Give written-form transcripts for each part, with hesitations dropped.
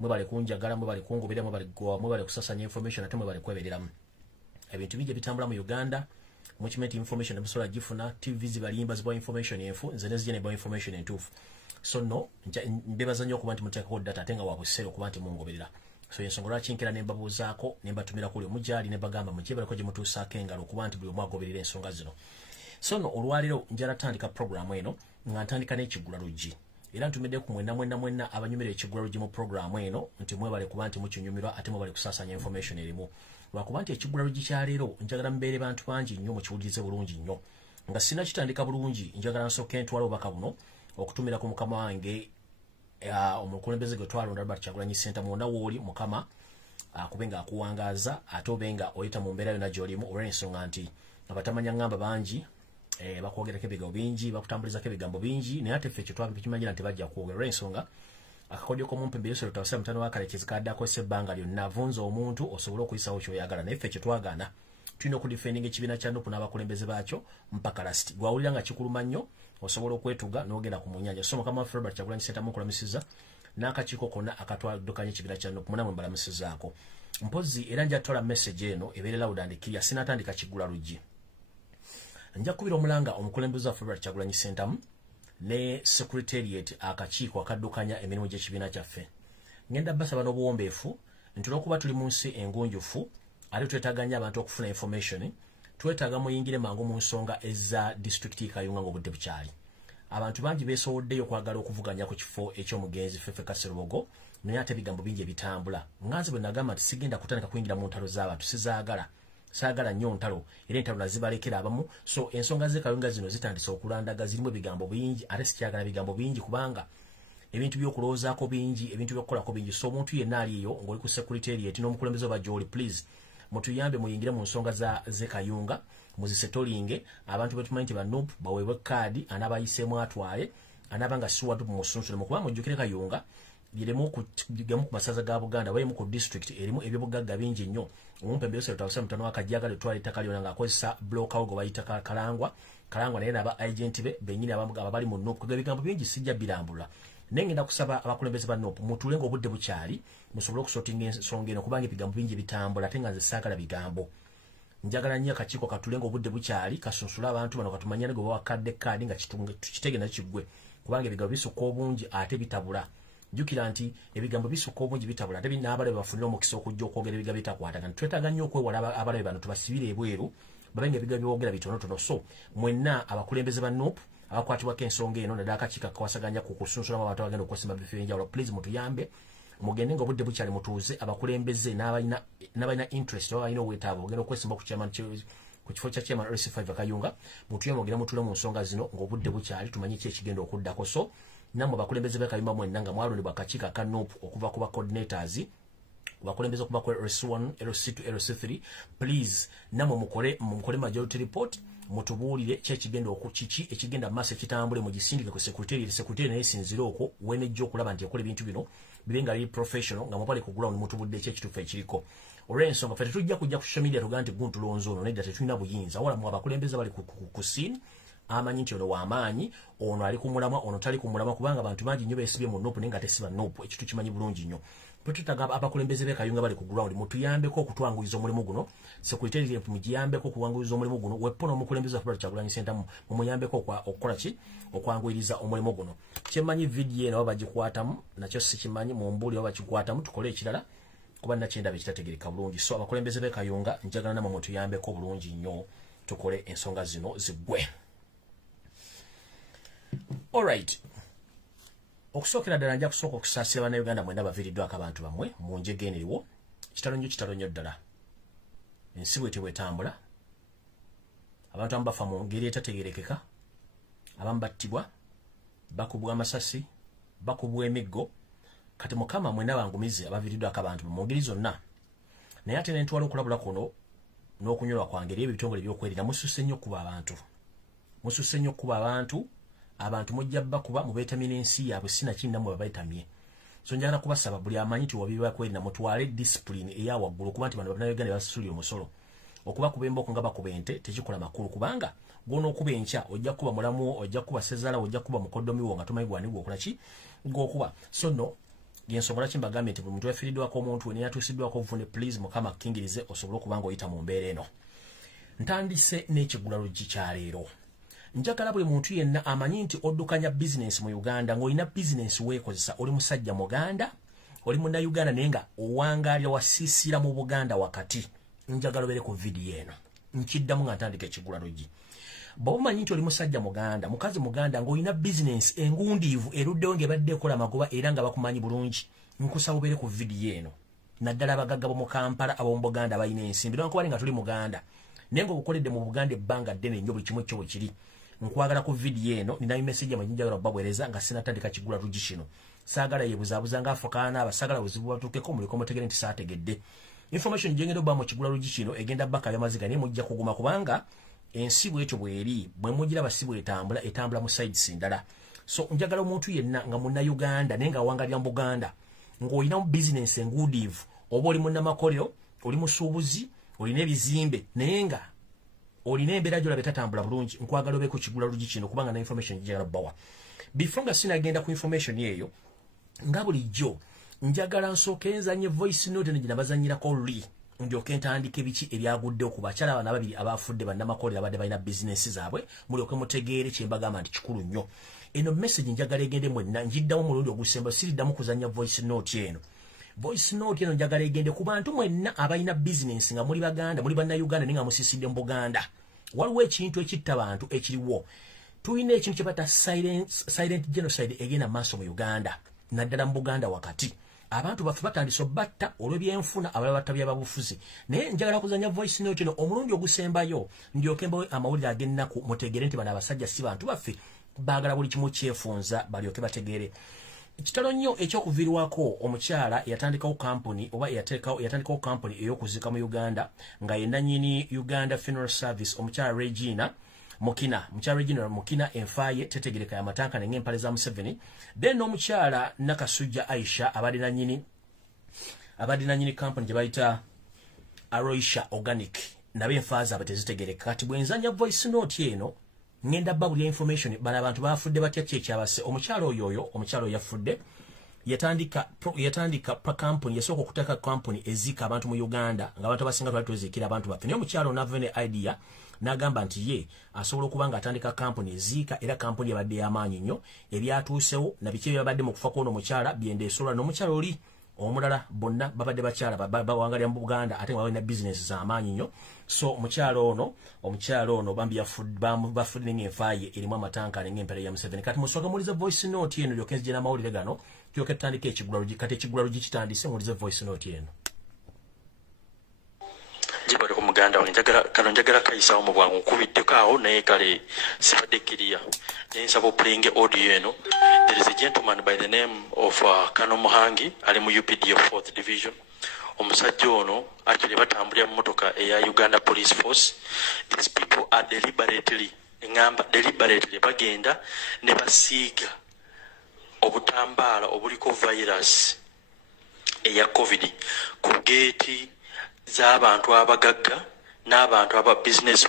mwe bali kunjagala mwe bali kungubira mwe bali kusasanya information ate mwe bali kwebereramu ebintu bijja bitambula mu Uganda muchimenti information ebisobola gifuna TV zibalimba zibwa information enfu nze nezije ne bwa information entuufu so no mbebaza nnyo okuba nti muteekako data ate nga wabusere okuba nti mungoberera so ensonga lwaki nkera ne mbabuuzaako ne mbatumira kuli omujali ne bagamba mujebalako gye mutuusaako engalo okuba nti buli omu agoberera ensonga zino so no olwaliro njala tandika programu eno nga ntandika n'ekigula luggi era ntumidde ku mwenna abanyumira ekigula luggi mu programu eno nti mwebale kuba nti mukinyumirwa ate mwebale kusaasanya information erimu lwakuba nti ekigula luggi kya leero njagala mbeere bantu bangi nnyo mukiwulirize bulungi nnyo nga sina kitandika bulungi njagala nsooke ntwala obubaka buno okutumira ku mukama wange omukulembeze gwe twalonda Robert Kyagulanyi Ssentamu mwonna wooli mukama akube nga akuwangaaza ate obe nga oyita mu mbeera yonna gy'olimu olw'ensonga nti abatamanya ngamba bangi bakwogerako ebigambo bingi bakutambulizako ebigambo bingi naye ate ffe kyetwakimanyira nti bajja kwogera olw'ensonga akakodyo k'omumpembe Yesu tawasira mutano wa kalekezi kadde akozesa ebbanga lyonna avunza omuntu osobole okuyisawo ky'oyagala naye ffe kyetwagaana tulina okudifendinga ekibiina kya NUP n'abakulembeze baakyo mpaka lasiti gwawulira nga kikuluma nnyo osobola okwetuga n'ogenda ku munyanja so mukama waffe Robert Kyagulanyi Ssentamu okulamisiza n'akakiiko konna akatwaddukanya ekibiina kya NUP munamwe mbalamusizaako mpozi era nja tutwala message eno ebeere loud and clear sinatandika kigula luggi nja kubira omulanga omukulembeze waffe Robert Kyagulanyi Ssentamu ne secretariat akakiiko akaddukanya emirimu gy'ekibiina kyaffe ngenda basaba n'obuwombeefu nti olw'okuba tuli mu nsi engunjufu ate twetaganya abantu okufuna information twetaaga muyingire mangu mu nsonga eza district Kayunga ng'obudde bukyali abantu bangi beesowoddeyo okwagala okuvuganya ku kifo eky'omugenzi Ffefe Kaserubogo naye ate ebigambo bingi ebitambula nganze bwe nagamba nti sigenda kutandika kuyingira mu ntalo z'abantu saagala nnyo ntalo era entalo nazibalekera abamu so ensonga ze Kayunga zino zitandise okulandaga zirimu ebigambo bingi ate sikyagala bigambo bingi kubanga ebintu by'okulowoozaako bingi ebintu by'okukolako bingi so omuntu yenna aliyo ng'oli ku secretariat n'omukulembeze oba gy'oli please mutuyambe muyingire mu nsonga ze Kayunga muzisetolinge abantu betumanyi nti ba NUP baweebwe kaadi anaabayiseemu atwale anaabanga siwadde mu musunsule mukuba mujjukire Kayunga liremu ku masaza ga Buganda walimu ku district erimu ebyobugagga bingi nnyo omumpembe Yesu tawasira mutano wakajjagala etwala ettaka lyonna ng'akozesa block awo gwe bayita kalangwa naye n'aba agenti be bennyini abali mu NUP kuga ebigambo bingi sijja birambula naye ngenda kusaba abakulembeze ba NUP mutuule ng'obudde bukyali musobole okusotinga ensonga eno kubanga ebigambo bingi bitambula ate nga nze saagala bigambo njagala nnyo akakiiko katule ng'obudde bukyali kasunsule abantu bano katumanyane gwe bawakadde kaadi nga tukitege nakiggwe kubanga ebigambo bisukka obungi ate bitabula jjukira nti ebigambo bisukka obungi bitabula ate n'abalabe bafunire omukisa okujja okwogera ebigambo bitakwatagana twetaaga nnyo okwewala abalabe bano tubasibire ebweru babenga ebigambo byogera bitonotono so mwenna abakulembeze ba NUP abakwatibwako ensonga eno naddala akakiiko akawasaganya ku kusunsulamu abantu abagenda okukozesa ebifo ebyenjawulo please mutuyambe mugende ng'obudde bukyali mutuuze abakulembeze n'abalina interest oba balina obwetaavu ogenda okwesimba ku kifo kya chairman RC5 Kayunga mutuyambe mugende mutuule mu nsonga zino ng'obudde bukyali tumanye ki ekigenda okuddako so nammwe abakulembeze b'e Kayumba mwenna nga mwalondebwa akakiiko aka NUP okuva ku ba coordinators bakulembeze okuva ku LC1 LC2 LC3 please nammwe mukole majority report mutubuulire kiki ekigenda maaso ekitambule mugisindike ku secretary naye sinzire okwo wenejja okulaba nti ekola ebintu bino bibe nga biri professional nga mubale ku ground mutubudde ekituufu ekiriko olw'ensonga ffe tetujja kujja ku social media tugaa nti guntulonzo ono nedda tetulina buyinza wala mu abakulembeze bali ku scene amanyi nti ono w'amaanyi ono ali ku mulamwa ono tali ku mulamwa kubanga abantu bangi nnyo beesibye mu NUP naye nga tesiba NUP ekyo tukimanyi bulungi nnyo twetaaga abakulembeze b'e Kayunga bali ku ground mutuyambeko okutwanguyiza omulimu guno secretary mugiyambeko okuwanguyiza omulimu guno wepo n'omukulembeze wa Robert Kyagulanyi Ssentamu mumuyambeko okukola ki okwanguyiriza omulimu guno kyemmanyi vidiyo eno oba bagikwatamu nakyo sikimanyi mumbuli oba bakikwatamu tukole ekirala kuba nakyendaba ekitategereka bulungi so abakulembeze b'e Kayunga njagala namwe mutuyambeko bulungi nnyo tukole ensonga zino ziggwe alright okusookera ddala nja kusooka okusaasira bannayuganda mwenda baviiriddwako abantu bammwe mu njega eno eriwo kitalo nnyo ddala ensi bwete bwetambula abantu abamu bafa mu ngeri etategerekeka abamu battibwa bakubwa amasasi bakubwa emiggo kati mukama mwena bangumize abaviiriddwako abantu mu ngeri zonna naye ate nentwala okulabula kuno n'okunyolwa kwange eri ebitongole by'okwerinda mususse nnyo okuba abantu mujja bakuba mubeetamye n'ensi yaabwe sinakinnamu babeetamye so njagala kubasaba buli amanyi nti wabiba kwerinda mutwale discipline eya waggulu kuba nti bano bannayuganda basasulira omusolo okuba kuba emboko nga bakuba ente tekikola makulu kubanga gwona okuba enkya ojja kuba mulamu ojja kuba sezaala ojja kuba mukoddomi wo nga tomanyi gwani gwokola ki gwokuba so no yensongola kimbagambe nti buli muntu yafiiriddwako omuntu we neyatuusiddwako obuvune please mukama kingirize osobole okubanga oyita mu mbeera eno. Ntandise n'ekigulalugi kya leero. Njagala buli muntu yenna amanyi nti oddukanya bizinesi mu Uganda ng'olina bizinesi weekozesa oli musajja Muganda oli munnayuganda naye nga owangaalira wasiisira mu Buganda wakati. Njagala obeere ku vidiyo eno nkiddamu nga ntandika ekigulalugi. Bw'omanyi nti oli musajja Muganda mukazi Muganda ng'olina bizinesi engundiivu eruddewo ng'ebadde ekola amagoba era nga bakumanyi bulungi, nkusaba obeere ku vidiyo eno. Naddala abagagga b'omu Kampala ab'omu Buganda balina ensimbi newankubadde nga tuli Muganda naye ng'obukoledde mu Buganda ebbanga ddene nnyo buli kimu kyo bwe kiri. Nkwagala ku vidiyo eno ninayo message amanyi njagala obbabwereza nga sinatandika kigulalugi kino. Saagala yeebuzaabuza ng'afukaana abasaagala buzibu batuukeko muliko mutegere nti saategedde. Information gyengenda obba mu kigulalugi kino egenda bbaka by'amaziga naye mujja kuguma kubanga ensi bwetyo bweri bwe mugira basibu etambula mu sides ndala. So njagala omuntu yenna nga munnayuganda naye nga awangalira mu Buganda ng'olina mu bizinesi enguudiivu oba oli munnamakolero oli musuubuzi olina ebizimbe naye nga olina embeera gy'olaba etatambula bulungi, nkwagala obeeko kigulalugi kino kubanga na information njagala bbawa. Before nga sinagenda ku information eyo nga bulijjo njagala nsooke nzanye voice note eno gye nabazanyirako luli ndyoke ntandike biki ebyaguddewo ku bakyala bano ababiri abafudde bannamakolero abadde balina bizinesi zaabwe mulyoke mutegeere kye mbagamba nti kikulu nnyo. Eno message njagala egende mwenna njiddamu mulundi ogusemba siriddamu kuzanya voice note eno. Voice note eno njagala egende ku bantu mwenna abalina bizinesi nga muli Baganda muli bannayuganda naye nga musiisidde mu Buganda. Waliwo ekintu ekitta bantu ekiriwo. Tulina ekintu kye bata silent genocide egenda maaso mu Uganda naddala mu Buganda wakati. Abantu baffe batandise batta olw'ebyenfuna abalala batta byababufuzi. Naye njagala kuzanya voice note eno omulundi ogusembayo ndyoke mbawe amawulire ag'ennaku mutegeere nti bano abasajja si bantu baffe baagala buli kimu kyefunza balyoke bategeere. Kitalo nnyo ekyokuviirwako omukyala yatandikawo kampuni oba yatandikawo kampuni ey'okuzika mu Uganda nga yenna nnyini Uganda Funeral Service omukyala Regina Mukina enfaaye tetegereka ya matanka n'empale za Museveni. Then omukyala Nakasujja Aisha abadde nannyini kampuni gye bayita Aroisha Organic nabe enfaa zaabwe tezitegereka. Kati bwenzanya voice note eno ngenda babulya information bano abantu bafudde batya kyekyabase. Omukyala oyo yafudde yatandika kampuni yasooka okuteka kampuni ezika abantu mu Uganda nga abantu abasinga twali tweziikira abantu baffe. Naye omukyala onava ne idea n'agamba nti ye asobola okuba nga atandika kampuni eziika era kampuni yabadde y'amaanyi nnyo ebyatuusewo na biki byabadde mu kufa kw'ono omukyala byendeesola n'omukyala oli omulala bonna babadde bakyala bawangalira mu Buganda ate nga balina bizinesi z'amaanyi nnyo. So omukyala ono bambi bafudde ng'enfaaye erimu amatanka n'empere ya Museveni. Kati musooka mulize voice note eno lyoke nzije n'amawulire gano tulyoke tutandike ekigulalugi. Kati ekigulalugi kitandise mulize voice note eno. Jibale ku Muganda njagala kayisawo mu bwangu nkubiddeko awo naye kale sibadde kiriya naye nsaba opulinge audio eno. There is a gentleman by the name of Kano Muhangi ali mu UPDF 4th Division. Omusajja ono actually batambulira mu motoka eya Uganda Police Force. These people are deliberately bagenda ne basiiga obutambaala obuliko virus eya COVID ku geeti z'abantu abagagga n'abantu aba business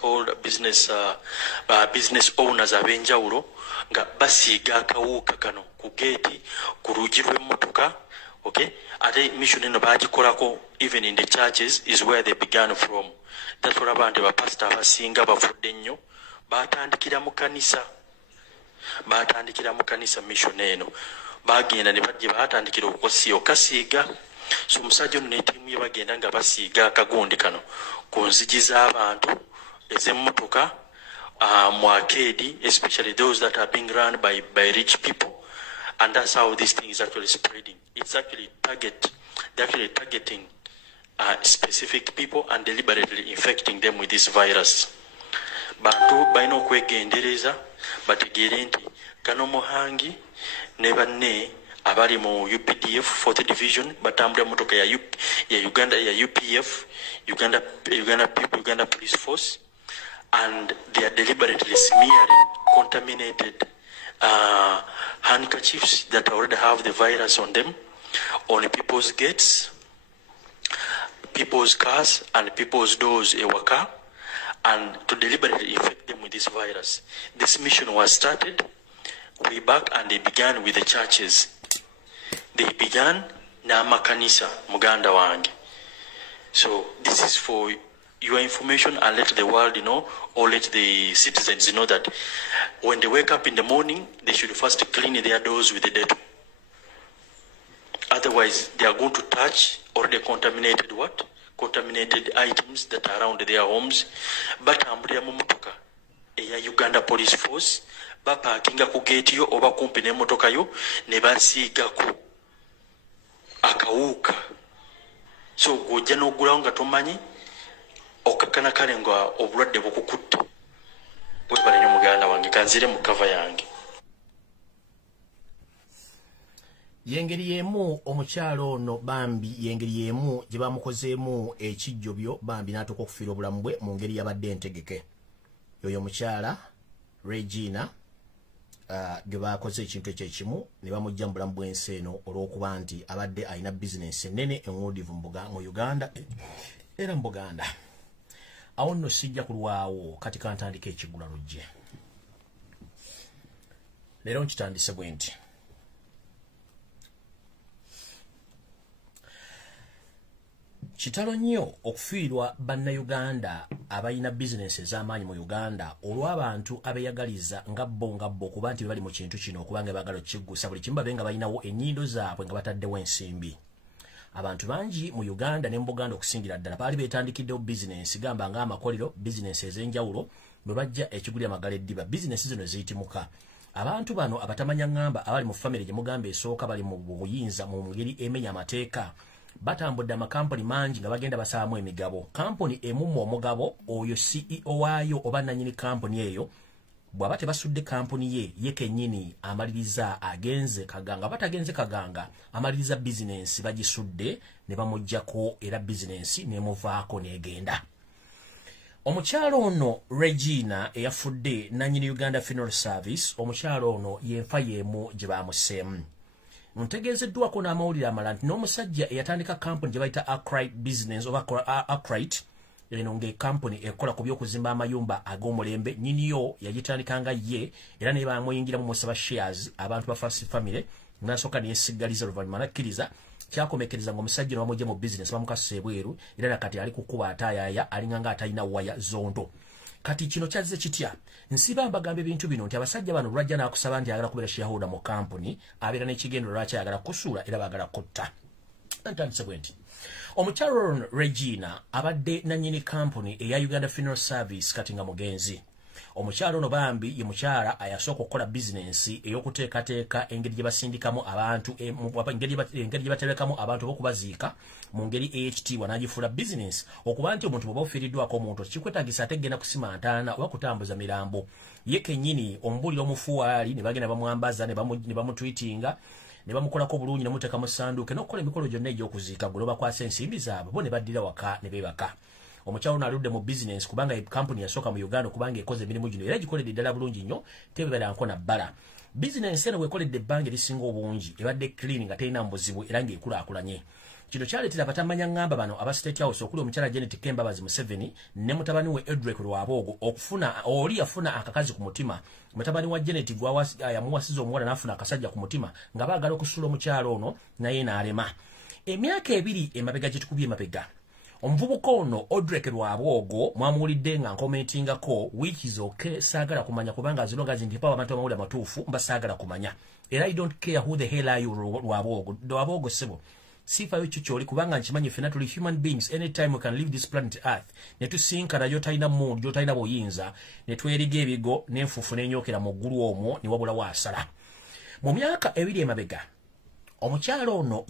owners ab'enjawulo nga basiiga akawuka kano ku geeti ku luugi lw'emmotoka. Okay, ate mission eno bagikolako even in the churches is where they began from. That's what abantu bapasita abasinga bafudde nnyo batandikira mu kanisa mission eno bagenda ne bajja batandikira okasiiga. So omusajja ono ne ttiimu ye bagenda nga basiiga akagundi kano ku nzigi z'abantu ez'emmotoka mu arcade, especially those that are being run by rich people. And that's how this thing is actually spreading. It's actually targeting specific people and deliberately infecting them with this virus. Bantu balina okwegendereza bategeere nti Kano Muhangi ne banne abali mu UPDF 4th Division batambula motoka ya Uganda ya UPF Uganda Police Force, and they are deliberately smearing contaminated handkerchiefs that already have the virus on them on people's gates, people's cars and people's doors ewaka, and to deliberately infect them with this virus. This mission was started way back and they began with the churches. they began n'amakanisa muganda wange. So this is for your information, and let the world know, or let the citizens know that when they wake up in the morning, they should first clean their doors with the Dettol. Otherwise, they are going to touch already contaminated what? Contaminated items that are around their homes. But ambulya mu motoka eya Uganda Police Force bapakinga ku gate yo oba kumpi ne motoka yo ne basiigako akawuka. So gojja n'ogulawo nga tomanyi okakana kale nga obulwadde bukukutte. Webale nnyo muganda wange kanzire mu cover yange. Yengeri yemu omukyalo ono Bambi yengeri yemu gye bamukozeemu ekijjobyo Bambi n'atuuka okufiira obulamu bwe mu ngeri yabadde entegeke. Yoyo omukyala Regina gye baakoze ekintu ekyekimu ne bamujja mu bulamu bw'ensi eno olw'okuba nti abadde alina bizinensi ennene enguudivu mu Uganda era mu Buganda. Awo nno sijja kulwawo kati kantandika ekigula lujje. Leero nkitandise bwe nti kitalo nnyo okufiirwa bannayuganda abalina bizinensi ez'amaanyi mu Uganda olw'abantu abeeyagaliza nga bo okuba nti bali mu kintu kino okubanga baagala okukiggusa buli kimu babe nga balinawo ennyindo zaabwe nga bataddewo ensimbi. Abantu bangi mu Uganda ne mu Buganda okusingira ddala baali beetandikiddewo bizinensi gamba ng'amakolero, bizinensi ez'enjawulo bwe bajja ekigulya amagala eddiba, bizinensi zino eziyitimuka. Abantu bano abatamanya ngamba abali mu famire gye mugamba esooka bali mu buyinza mu ngeri emenya amateeka batambudde amakampuni mangi nga bagenda basaamu emigabo. Kampuni emummu omugabo oyo CEO waayo oba nannyini kampuni eyo bw'aba tebasudde kampuni ye kennyini amaliriza agenze kaganga batagenze kaganga amaliriza bizinensi bagisudde ne bamuggyako era bizinensi nemuvaako negenda. Omukyalo ono Regina eyafudde nannyini Uganda Funeral Service, omukyalo ono yenfa yemu gye baamuseemu. Ntegeezeddwako n'amawulire amalala nti n'omusajja eyatandika kampuni gye bayita Arkwright Business oba Arkwright eno ng'ekampuni ekola ku by'okuzimba amayumba ag'omulembe nnyiniyo yagitandikanga ye era ne bamuyingiramu musaba shares abantu ba First Family n'asooka neyesigaliza oluvannyuma nakkiriza kyakomekereza ng'omusajja ne bamugye mu bizinesi bamukassa ebweru era nakati ali kukuba ataayaaya alinga nga atalina waya zonto. Kati kino kyazze kitya? Nsiba mbagamba ebintu bino nti abasajja bano lwajja n'akusaba nti ayagala kubeera shareholder mu kampuni abeera n'ekigendo lwaki ayagala kusuula era baagala kutta. Ntandise bwe nti omukyalo Regina abadde nannyini kampuni eya Uganda Funeral Service kati nga mugenzi. Omukyalo ono Bambi ye mukyala ayasooka okukola bizinensi ey'okuteekateeka engeri gye basindikamu abantu engeri gye baterekamu abantu b'okubaziika mu ngeri ey'ekitiibwa n'agifuula bizinensi okuba nti omuntu bw'oba ofiiriddwako omuntu kikwetaagisa ate genda kusima ntaana oba kutambuza mirambo. Ye kennyini omubulira omufuwaali ne bagenda bamwambaza ne bamutwitinga ne bamukolako bulungi ne muteeka mu ssanduuke n'okukola emikolo gyonna egy'okuziika gwe bakwasa ensimbi zaabwe bo ne baddira waka ne beebaka. Omukyalo n'aludde mu bizinensi kubanga kampuni yasooka mu Uganda kubanga ekoze emirimu gino era gikoledde ddala bulungi nnyo tebeeranko na bbala. Bizinensi eno bwekoledde ebbanga erisinga obungi ebadde clean nga terina mbuzibu era ng'ekulaakulanye. Kino kyaleetera abatamanya ngamba bano aba State House okuli omukyala Janet Kembabazi Museveni ne mutabani we Edrick Lwaboogo yafuna akakazi ku mutima. Mutabani wa Janet yamuwasiza omuwala n'afuna akasajja ku mutima nga baagala okusula omukyalo ono naye n'alema. Emyaka ebiri emabega gye tukubye emabega omuvubuka ono Edrick Lwaboogo mwamuwulidde nga nkomentingako wiiki zokka saagala kumanya kubanga azilonga zindipa abantu amawulire amatuufu mba saagala kumanya era I don't care who the hell are you Lwaboogo sebo sifayo kyoli kubanga nkimanyi ffenna tuli human beings anytime we can leave this planet earth ne tusinkana gy'otalina mundu gy'otalina buyinza ne tweriga ebigo n'enfuufu n'enyookera mu ggulu omwo ne wabula waasala. Mu myaka ebiri emabega omukyalo ono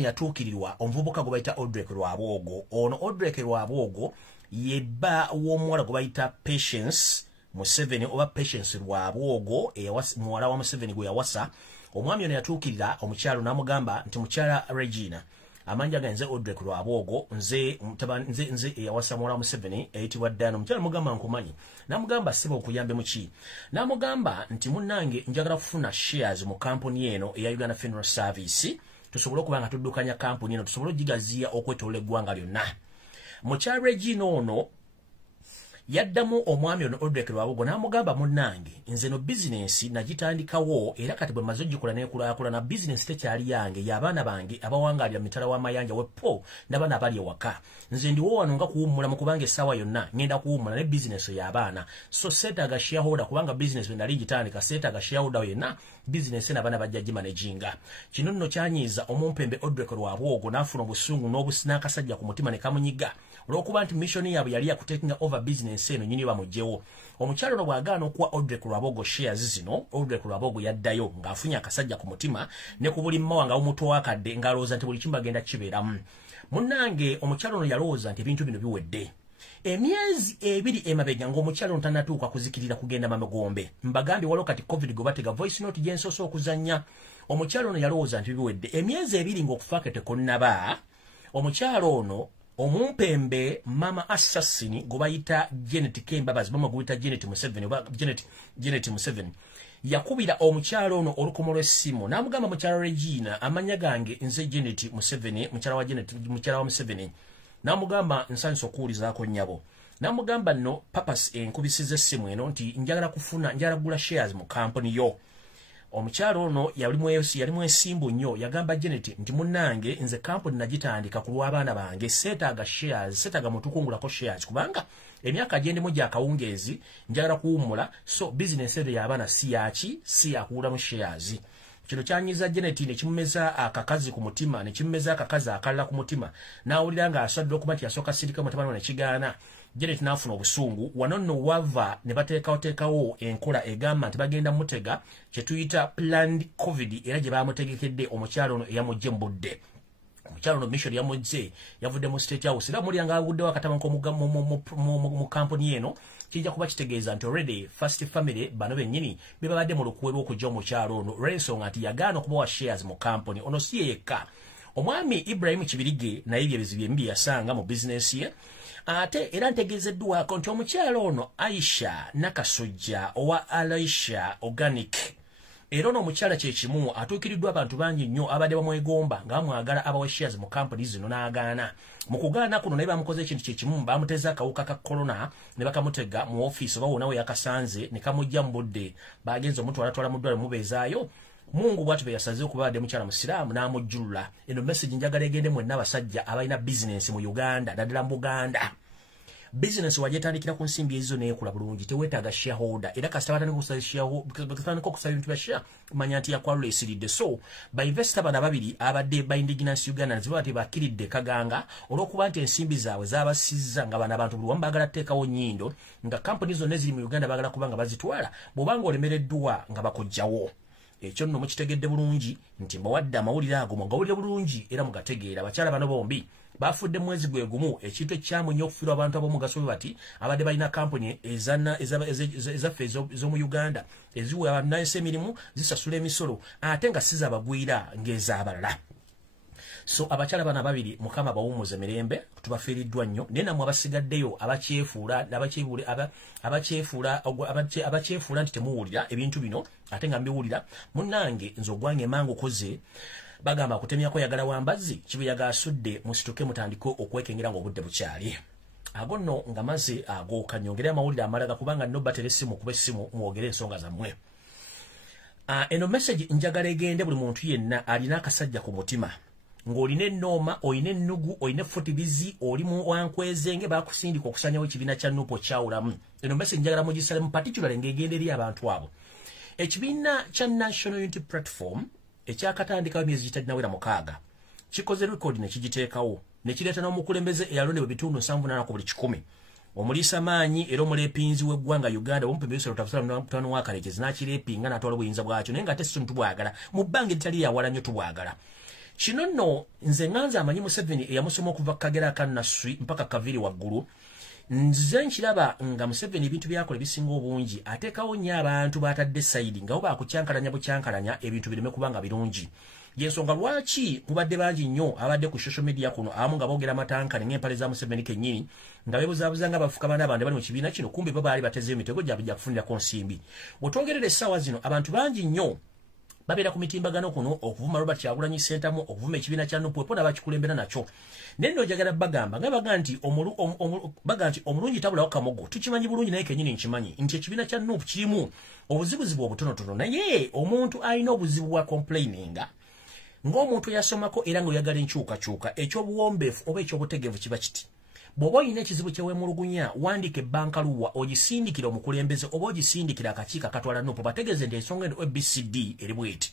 yatuukirirwa omuvubuka gwe bayita Edrick Lwaboogo. Ono Edrick Lwaboogo yebba w'omuwala gwe bayita Patience Museveni oba Patience Lwaboogo muwala wa Museveni gwe yawasa. Omwami ono yatuukirira omukyalo n'amugamba nti mukyala Regina amanja ga nze Edrick Lwaboogo nze eyawasa muwala wa Museveni eyitibwa Dano. Omukyala mugamba nkumanyi n'amugamba siba okuyambe muki n'amugamba nti munnange njagala kufuna shares mu kampuni eno eya Uganda Funeral Service tusobole okuba nga tuddukanya kampuni eno tusobole ogigaziya okwetoolola eggwanga lyonna. Mukyala Regina ono yaddamu omwami ono Odrek Lwabugo n'amugamba munnange nze no business nagitandikawo era kati bwe maze ogikola n'ekulaakula na business tekyali yange y'abaana bange abawangalira mitala w'amayanja wepo n'abaana abali ewaka nze ndiwo wano nga kuwummula mu kubanga essaawa yonna ngenda kuwummula ne business y'abaana so seetaaga shareholder kubanga business bwe nali ngitandika seetaaga shareholder yenna business n'abaana bajja gimanaginga kino nno kyanyiiza omumpembe Odrek Lwabugo n'afuna obusungu n'akasajja ku mutima ne kamunyiga olw'okuba nti mission yaabwe yali yakutakinga over business eno nyini bamugyewo omukyalo no bwagaana okuwa Odrek Lwabugo shares zino Odrek Lwabugo yaddayo ng'afunye akasajja ku mutima ne ku buli mmawa nga omutwe wakadde ng'alowooza nti buli kimu bagenda kibeeramu munnange omukyalo no yalowooza nti ebintu bino biwedde emyezi ebiri emabega ng'omukyalo ono tannatuuka kuzikirira kugenda mamegombe mbagambye waliwo kati covid gwe batega voice note gye nsoose okuzannya omukyalo ono yalowooza nti biwedde emyezi ebiri ng'okufaake tekonnaba omukyalo ono omumpembe mama assassin gwe bayita Janet Kembabazi mama gwe bayita Janet Museveni oba Janet Museveni yakubira omukyalo ono olukomo lw'essimu n'amugamba mukyala Regina amanya gange nze Janet Museveni mukyala wa Museveni n'amugamba nsanyusa okuwulizaako nnyabo n'amugamba nno papas enkubisiza essimu eno nti njagala gula shares mu kampuni yo omukyalo ono yali mwesimbu nnyo yagamba Janet nti munnange nze kampuni nagitandika ku lw'abaana bange seetaaga muntu kungulako shares kubanga emyaka gyendimu gyakawungeezi njagala kuwummula so business eyo y'abaana si yakuwulamu shares kino kyanyiza Janet ne kimumeza akakazi ku mutima ne kimumeza akakazi akalala ku mutima n'awulira ng'asadde okuba nti yasooka sirika mutabani ne kigaana Janet n'afuna obusungu wano nno wava ne bateekawo enkola egamba nti bagenda mutega kye tuyita planned covid era gye baamutegekedde omukyalo ono eyamujje mu budde omukyalo ono mission yamujje yavudde mu state house era mulya ng'aguddewo akatabanko mu kampuni eno kijja kuba kitegeeza nti already first family bano bennyini be babadde mu lukuwe lw'okujja omukyalo ono olw'ensonga nti yagaana okubawa shares mu kampuni ono si ye yekka omwami Ibrahim Kibirige naye bye bizibu embi yasanga mu bizinesi ye ate era ntegeezeddwako nti omukyalo ono Aisha Nakasujja owa Aisha Organic era ono omukyala kye kimu atuukiriddwa abantu bangi nnyo abadde bamwegomba nga bamwagala abawa shares mu kampuni zino n'agaana mu kugaana kuno naye bamukoze ekintu kye kimu bamuteza akawuka ka corona ne bakamutega mu ofiisi oba wonawe yakasanze ne kamujja mu budde bagenze omutwalatwala mu ddwaliro mubeezaayo Mungu bwatu be yasaze okuba badde mukyala musiraamu n'amujjulula eno message njagala egende mwenna abasajja abalina business mu Uganda naddala mu Buganda business wajetandikira ku nsimbi ezo neekula bulungi teweetaaga shareholder era kasita batandika okusaba ebintu bya share manya nti yakwalula esiridde so bainvestor bana babiri abadde baindigenous Uganda ziba bati bakiridde kaganga olw'okuba nti ensimbi zaabwe zaabasizza nga bana abantu buli wamu baagala teekawo nnyindo nga kampuni zonna eziri mu Uganda baagala kubanga bazitwala bw'obanga olemereddwa nga bakojjawo ekyo nno mukitegedde bulungi nti mbawadde amawulire ago mugawulire bulungi era mugategeera abakyala bano bombi bafudde mwezi gwe gumu ekintu ekyamu nnyo okufiirwa abantu ab'omugaso bwe bati abadde balina kampuni ezaffe ez'omu Uganda eziwa abanaayisa emirimu zisasula emisolo ate nga si zabagwira ng'ez'abalala so abakyala bana babiri mukama bawumuze mirembe tubafiiriddwa nnyo naye nammwe abasigaddeyo abakyefuula nti temuwulira ebintu bino ate nga mbiwulira munnange nze ogwange emangu koze bagamba kutemyako yagala wambazzi kibuyaga asudde musituke mutandike okwekengera ng'obudde bukyali ago nno nga maze ago kanyongere amawulire amalaga kubanga nno batera essimu kuba essimu mwogere ensonga zammwe eno message njagala egende buli muntu yenna alina akasajja ku mutima ng'olina ennooma olina ennugu olina effutibizi oli mu wankwezenge baakusindika okusanyawo ekibiina kya nupo kyawulamu eno message njagala mugisalemu particularly ng'egenda eri abantu abo ekibiina kya National Unity Platform ekyakatandikawo emyezi gitalinawera 6 kikoze record ne kigiteekawo ne kireeta n'omukulembeze eyalondebwa ebitundu 78 ku buli 100 omuliisa maanyi era omuleepinzi w'eggwanga Uganda omumpembeso Lutano wa Kalekezi n'akireepinga n'atwala obuyinza bwakyo naye ng'ate si tubwagala mu bbanga eritali yawala nnyo tubwagala kino nno nze nganze amanyi Museveni eyamusoma okuva Kagera Akannaswi mpaka Kaviri waggulu nze nkiraba nga Museveni ebintu byakola ebisinga obungi ateekawo nnyo abantu baatadde sayidi nga bo baakukyankalanya bukyankalanya ebintu bireme kubanga birungi yensonga lwaki mubadde bangi nnyo abadde ku social media kuno abamu nga boogera amatankane ng'empale za Museveni kennyini nga beebuzaabuza nga abafuka baana abandi bali mu kibiina kino kumbe bo baali batezeewo emitego gyabwe gya kufunirako nsimbi bw'otwogerera essaawa zino abantu bangi nnyo babera ku mitimbagano kuno okuvuma Robert Kyagulanyi Ssentamu okuvuma ekibiina kya NUP pona bakikulembera nakyo nendo jagala bagamba ngabaga nti omulungi tabula wakamogo tukimanyi bulungi naye kenyini nkimanyi nti ekibiina kya NUP kirimu obuzibuzibu obutonotono naye omuntu alina obuzibu bwa complaininga ng'omuntu yasomako era ng'oyagala enkyukakyuka ekyobuwombeefu oba ekyobutegevu kiba kiti bw'oba olina ekizibu kyewemulugunya wandika ebbankaluwa ogisindikira omukulembeze oba ogisindikira akakiiko akatwala NUP bategeeze nti ensonga eno ABCD eri bweti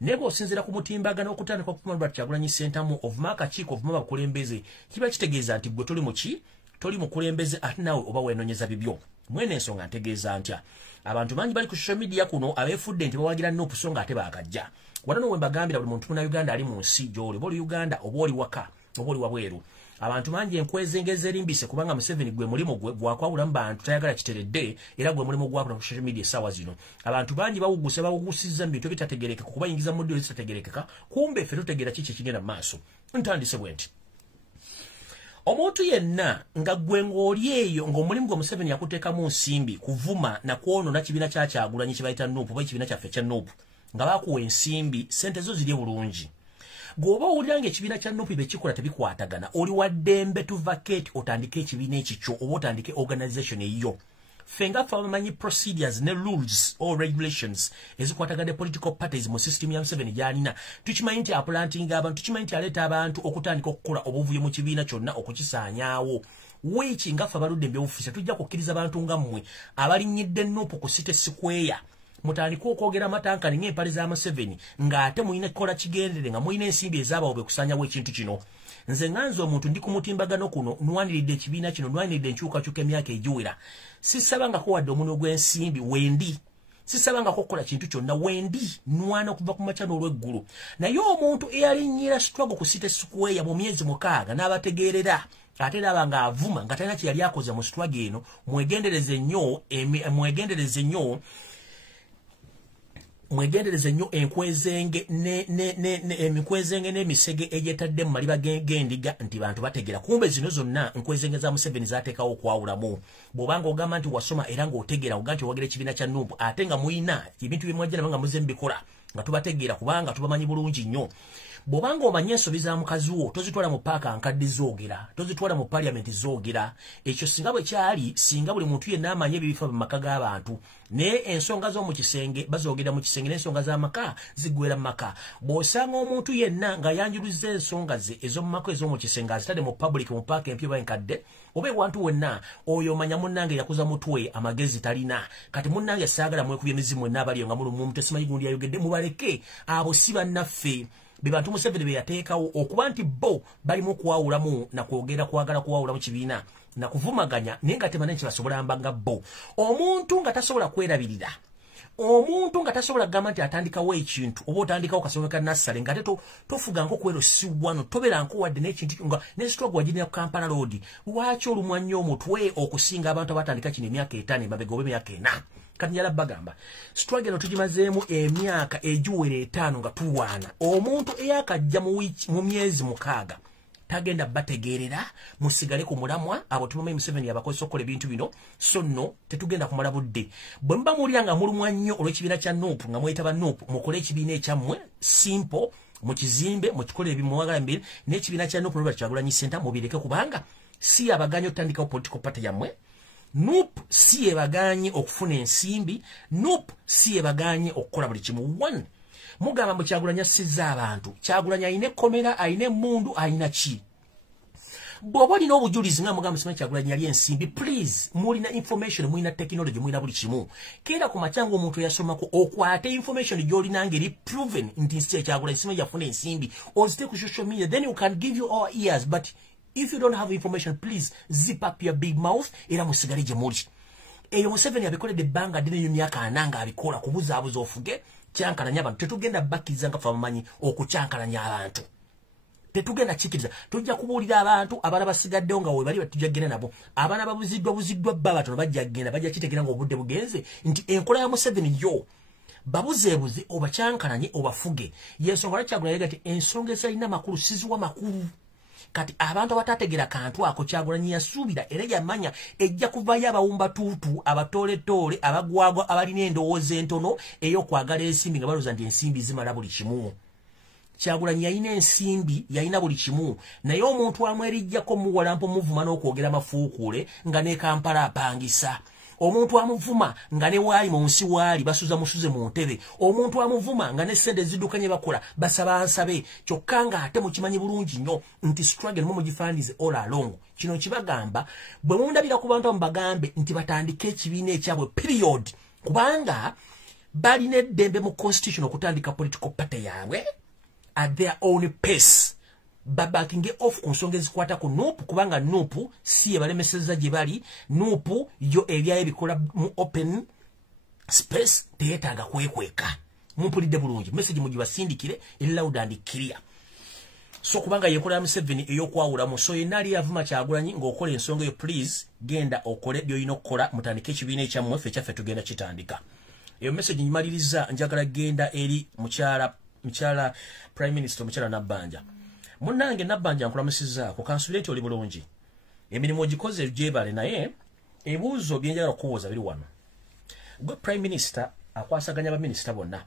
naye bw'osinziira ku mutimbagano okutandika okuvuma Robert Kyagulanyi Ssentamu ovuma akakiiko ovuma abakulembeze kiba kitegeeza nti gwe toli muki toli mukulembeze ate naawe oba weenonyeza bibyo mwene ensonga ntegeeza ntya abantu bangi bali ku social media kuno abeefudde nti bawagira NUP so nga ate baakajja wano we mbagambira buli muntu muna Uganda ali mu nsi gy'oli oba oli Uganda oba oli waka oba oli wabweru abantu bangi enkwezengeza erimbise kubanga Museveni gwe mulimo gwe gwakwawulamu bantu tayagala kiteredde era gwe mulimo gwakula ku social media essaawa zino abantu bangi bawugusizza mu bintu bitategerekeka kubayingiza mu ddiro zitategerekeka kumbe ffe tutegeera kiki ekigenda mu maaso ntandise bwe nti omuntu yenna nga gwe ng'oli eyo ng'omulimu gwe Museveni yakuteekamu nsimbi kuvuma na kwonona kibiina kya Kyagulanyi kye bayita NUP oba ekibiina kyaffe kya NUP nga baakuwa ensimbi sente zo ziri bulungi gwoba owulira ng'ekibiina kya NUP bekikola tebikwatagana oli wa ddembe to vacate otandike ekibiina ekikyo oba otandike organisation eyo ffe nga ffe abamanyi procedures ne rules or regulations ezikwatagana political parties mu system ya Museveni gy'alina tukimanyi nti aplantinga abantu tukimanyi nti aleeta abantu okutandika okukola obuvuyo mu kibiina kyonna okukisaanyaawo weeki nga ffe abaludde ebyobufuzi tujja kukkiriza abantu nga mmwe abalinyidde NUP ku City Square mutandika okwogera amatankani ng'empale za Museveni ng'ate mulina kukola kigendere nga mulina ensimbi ezaabawo bekusaanyawo ekintu kino nze nganze omuntu ndi ku mutimbagano kuno nwaniride ekibiina kino nwaniride enkyukakyuka emyaka egiwera sisabangako wadde omuno gw'ensimbi wendi sisabangako okukola kintu kyonna wendi nwana okuva ku makya n'olweggulu naye omuntu eyalinnyira struggle ku City Square mu myezi 6 n'abategeerera ate n'aba ng'avuma nga talina kye yali akoze mu struggle eno mwegendereze nnyo enkwezenge emikwezenge n'emisege egyetadde mu maliba g'endiga nti bantu bategera kumbe zino zonna enkwezenge za Museveni zaateekawo okwawulamu bw'obanga ogamba nti wasoma era ng'otegera oga nti owagira ekibiina kya NUP ate nga muyina ebintu bye mwajja nga muze mbikola nga tubategeera kubanga tubamanyi bulungi nnyo bw'obanga omanye ensobi za mukazi wo tozitwala mu paaka nkadde zoogera tozitwala mu parliament zoogera ekyo singa bwe kyali singa buli muntu yenna amanye ebibifa mu maka g'abantu naye ensonga z'omu kisenge bazoogera mu kisenge n'ensonga z'amaka ziggwera mu maka bw'osanga omuntu yenna nga yanjuluzza ensonga ze ez'omu maka ez'omu kisenge azitadde mu public mu paaka empya oba enkadde oba ewantu wenna oyo omanya munnange yakuza mutwe amagezi talina kati munnange saagala mwekubya emizimu wenna abaliyo nga mulumu tesimanyi gundi yayogedde mubaleke abo si bannaffe be bantu Museveni be yateekawo okuba nti bo balimu okwawulamu na kwogera kwagala kuwawulamu kibiina na kuvumaganya naye nga temanyi kibasobola mbanga bo omuntu nga tasobola kwerabirira omuntu nga tasobola kugamba nti atandikawo ekintu oba otandikawo kasome ka nassale nga ate tofuganko kwero si wano toberanko wadde n'ekintu nga nesitwago wagirira ku Kampala Road lwaki olumwannyo omutwe okusinga abantu abatandika kino emyaka 5 emabega oba emyaka 4 kati njala bagamba struggle tugimazeemu emyaka egiwera 5 nga tuwaana omuntu eyakajja mu myezi 6 tagenda bategeerera musigale ku mulamwa abo tumamanyi Museveni abakozesa okukola ebintu bino so nno tetugenda kumala budde bwe muba muwulira nga mulumwa nnyo olw'ekibiina kya NUP nga mwetaba NUP mukole ekibiina ekyammwe simple mukizimbe mukikole ebimuwagala mbere n'ekibiina kya NUP Robert Kyagulanyi Ssentamu mubireke kubanga si abaganya otandikawo political party yammwe NUP si ebaganye okufuna ensimbi NUP si ebaganye okukola buli kimu one mugamba mu Kyagulanyi assizza abantu Kyagulanyi ayina ekkomera ayina emmundu ayina ki bw'oba olina obujulizi nga mugamba simanyi Kyagulanyi yali ensimbi please mulina information mulina technology mulina buli kimu keera ku makyanga omuntu yasomako okwate information gy'olina ngeri proven nti nsi Kyagulanyi simanyi yafuna ensimbi ozite ku social media then you can give you our ears but if you don't have information please zip up your big mouth era musigale gye muli eyo Museveni abikoledde ebbanga ddene y'emyaka 4 nga abikola kubuzaabuza ofuge kyankalanya abantu tetugenda bakkiriza nga famanyi okukyankalanya abantu tetugenda kikiriza tujja kubuulira abantu abaana basigaddewo nga we bali batujja genda nabo abaana babuziddwa bba batono bajja genda bajja kitegera ng'obudde bugenze nti enkola ya Museveni yo babuzeebuze obakyankalanye obafuge yensonga lwaki Kyagulanyi yagati ensonga ezalina makulu siziwa makulu kati abantu abatategera kantu ako Kyagulanyi yasuubira era yamanya ejja kuvayo abawumba tuutu abatole abagwagwa abalina endowooza entono ey'okwagala ensimbi nga balooza nti ensimbi zimala buli kimu. Kyagulanyi yalina ensimbi yalina buli kimu naye omuntu amwerijjako muwalampo muvuma n'okwogera mafuukuule nga ne Kampala apangisa. Omuntu amuvuma nga ne waali mu nsi waali basuza musuze mu ntebe. Omuntu amuvuma nga ne ssente ziddukanye bakola basaba nsabe. Kyokka nga ate mukimanyi bulungi nnyo nti struggle mu mugifaanize all along. Kino kibagamba bwe mundabira ku bantu bagambe nti batandike ekibiina ekyabwe period. Kubanga balina eddembe mu constitution okutandika political party yaabwe at their own pace. Babakinge off ku nsonga ezikwata ku nupu kubanga nupu si ebalemeseza gye bali. Nupu yo ebyaye bikola mu open space teetaaga kwekweka. Mumpulidde bulungi message mugibasindikire loud and clear. So kubanga yekola Museveni ey'okwawula mu so yenali yavuma Kyagulanyi ng'okola ensonga yo please genda okole by'olina okukola mutandike ekibiina ekyammwe ffe kyaffe tugenda kitandika. Eyo message nyimaliriza njagala genda eri mukyala Prime Minister mukyala Nabbanja. Munnange Nabbanja nkulamusizaako kansulate oli bulungi. Emirimu ogikoze gyebale naye ebibuuzo bye njagala okubuuza biri wano. Gwe Prime Minister akwasaganya baminisita bonna.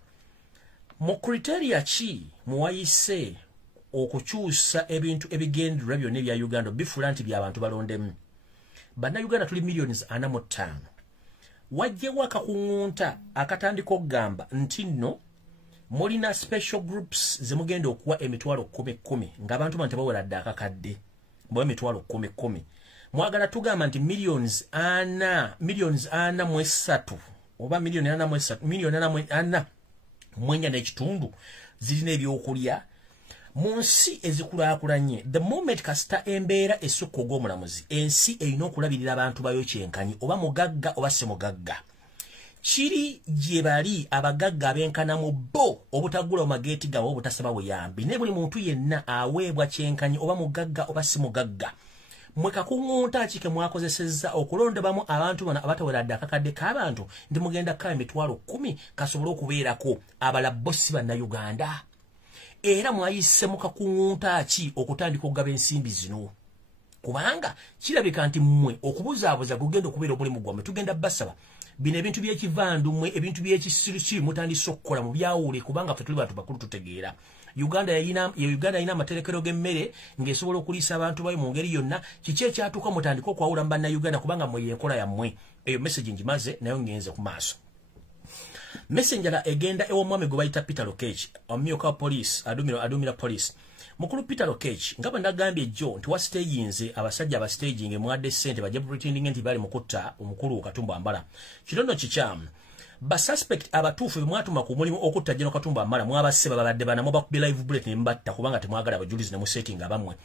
Mu criteria ki muwayise okukyusa ebintu ebigendererwa byonna ebya Uganda bifuula nti by'abantu balondemu? Bannayuganda tuli millions 45. Wajjewo akakuŋŋunta akatandika okugamba nti nno mulina special groups ze mugenda okuwa emitwalo 10 ng'abantu bano tebawera dda akakadde bwe emitwalo 10 mwagala tugamba nti millions 4 oba million 4 mwenya n'ekitundu zirina ebyokulya mu nsi ezikulaakulanye. The moment kasita embeera esukka ogw'omulamuzi ensi erina okulabirira abantu bayo kyenkanyi oba mugagga oba si mugagga. Kiri gye bali abagagga abenkana mu bo obutagula omageeti gawo obutasaba buyambi ne buli muntu yenna aweebwa kyenkanyi oba mugagga oba si mugagga. Mwe kakuŋŋunta ki ke mwakozesezza okulondebamu abantu bano abatawera dda akakadde k'abantu ndi mugenda kka emitwalo 10 kasobole okubeerako abala bossi bannayuganda? Era mwayise mu kakuŋŋunta ki okutandika okugaba ensimbi zino? Kubanga kirabika nti mmwe okubuzaabuza gugenda okubeera omulimu gwammwe tugenda basaba bino ebintu by'ekivandu mmwe ebintu by'ekisirusiru mutandise okukola mu byawule kubanga ffe tuli bantu bakulu tutegeera. Uganda yalina amaterekero g'emmere ng'esobola okuliisa abantu bayo mu ngeri yonna. Kiki ekyatuuka mutandika okwawula mu bannayuganda kubanga mmwe yenkola yammwe? Eyo message ngimaze nayo ngenze ku maaso. Messenger egenda ew'omwami gwe bayita Peter Lokech omumyuka wa police adumira police. Mukulu Peter Lokech nga bwe nagambye jjo nti wastagingze abasajja abastaging mwadde ssente bajja pretending nti bali mukutta omukulu Katumba Ambala. Kitono kikyamu basuspect abatuufu be mwatuma ku mulimu okutta General Katumba Ambala mwabase babadde bana mubakubye live bulletin mbatta kubanga temwagala abajulizi ne mu setting abamwe.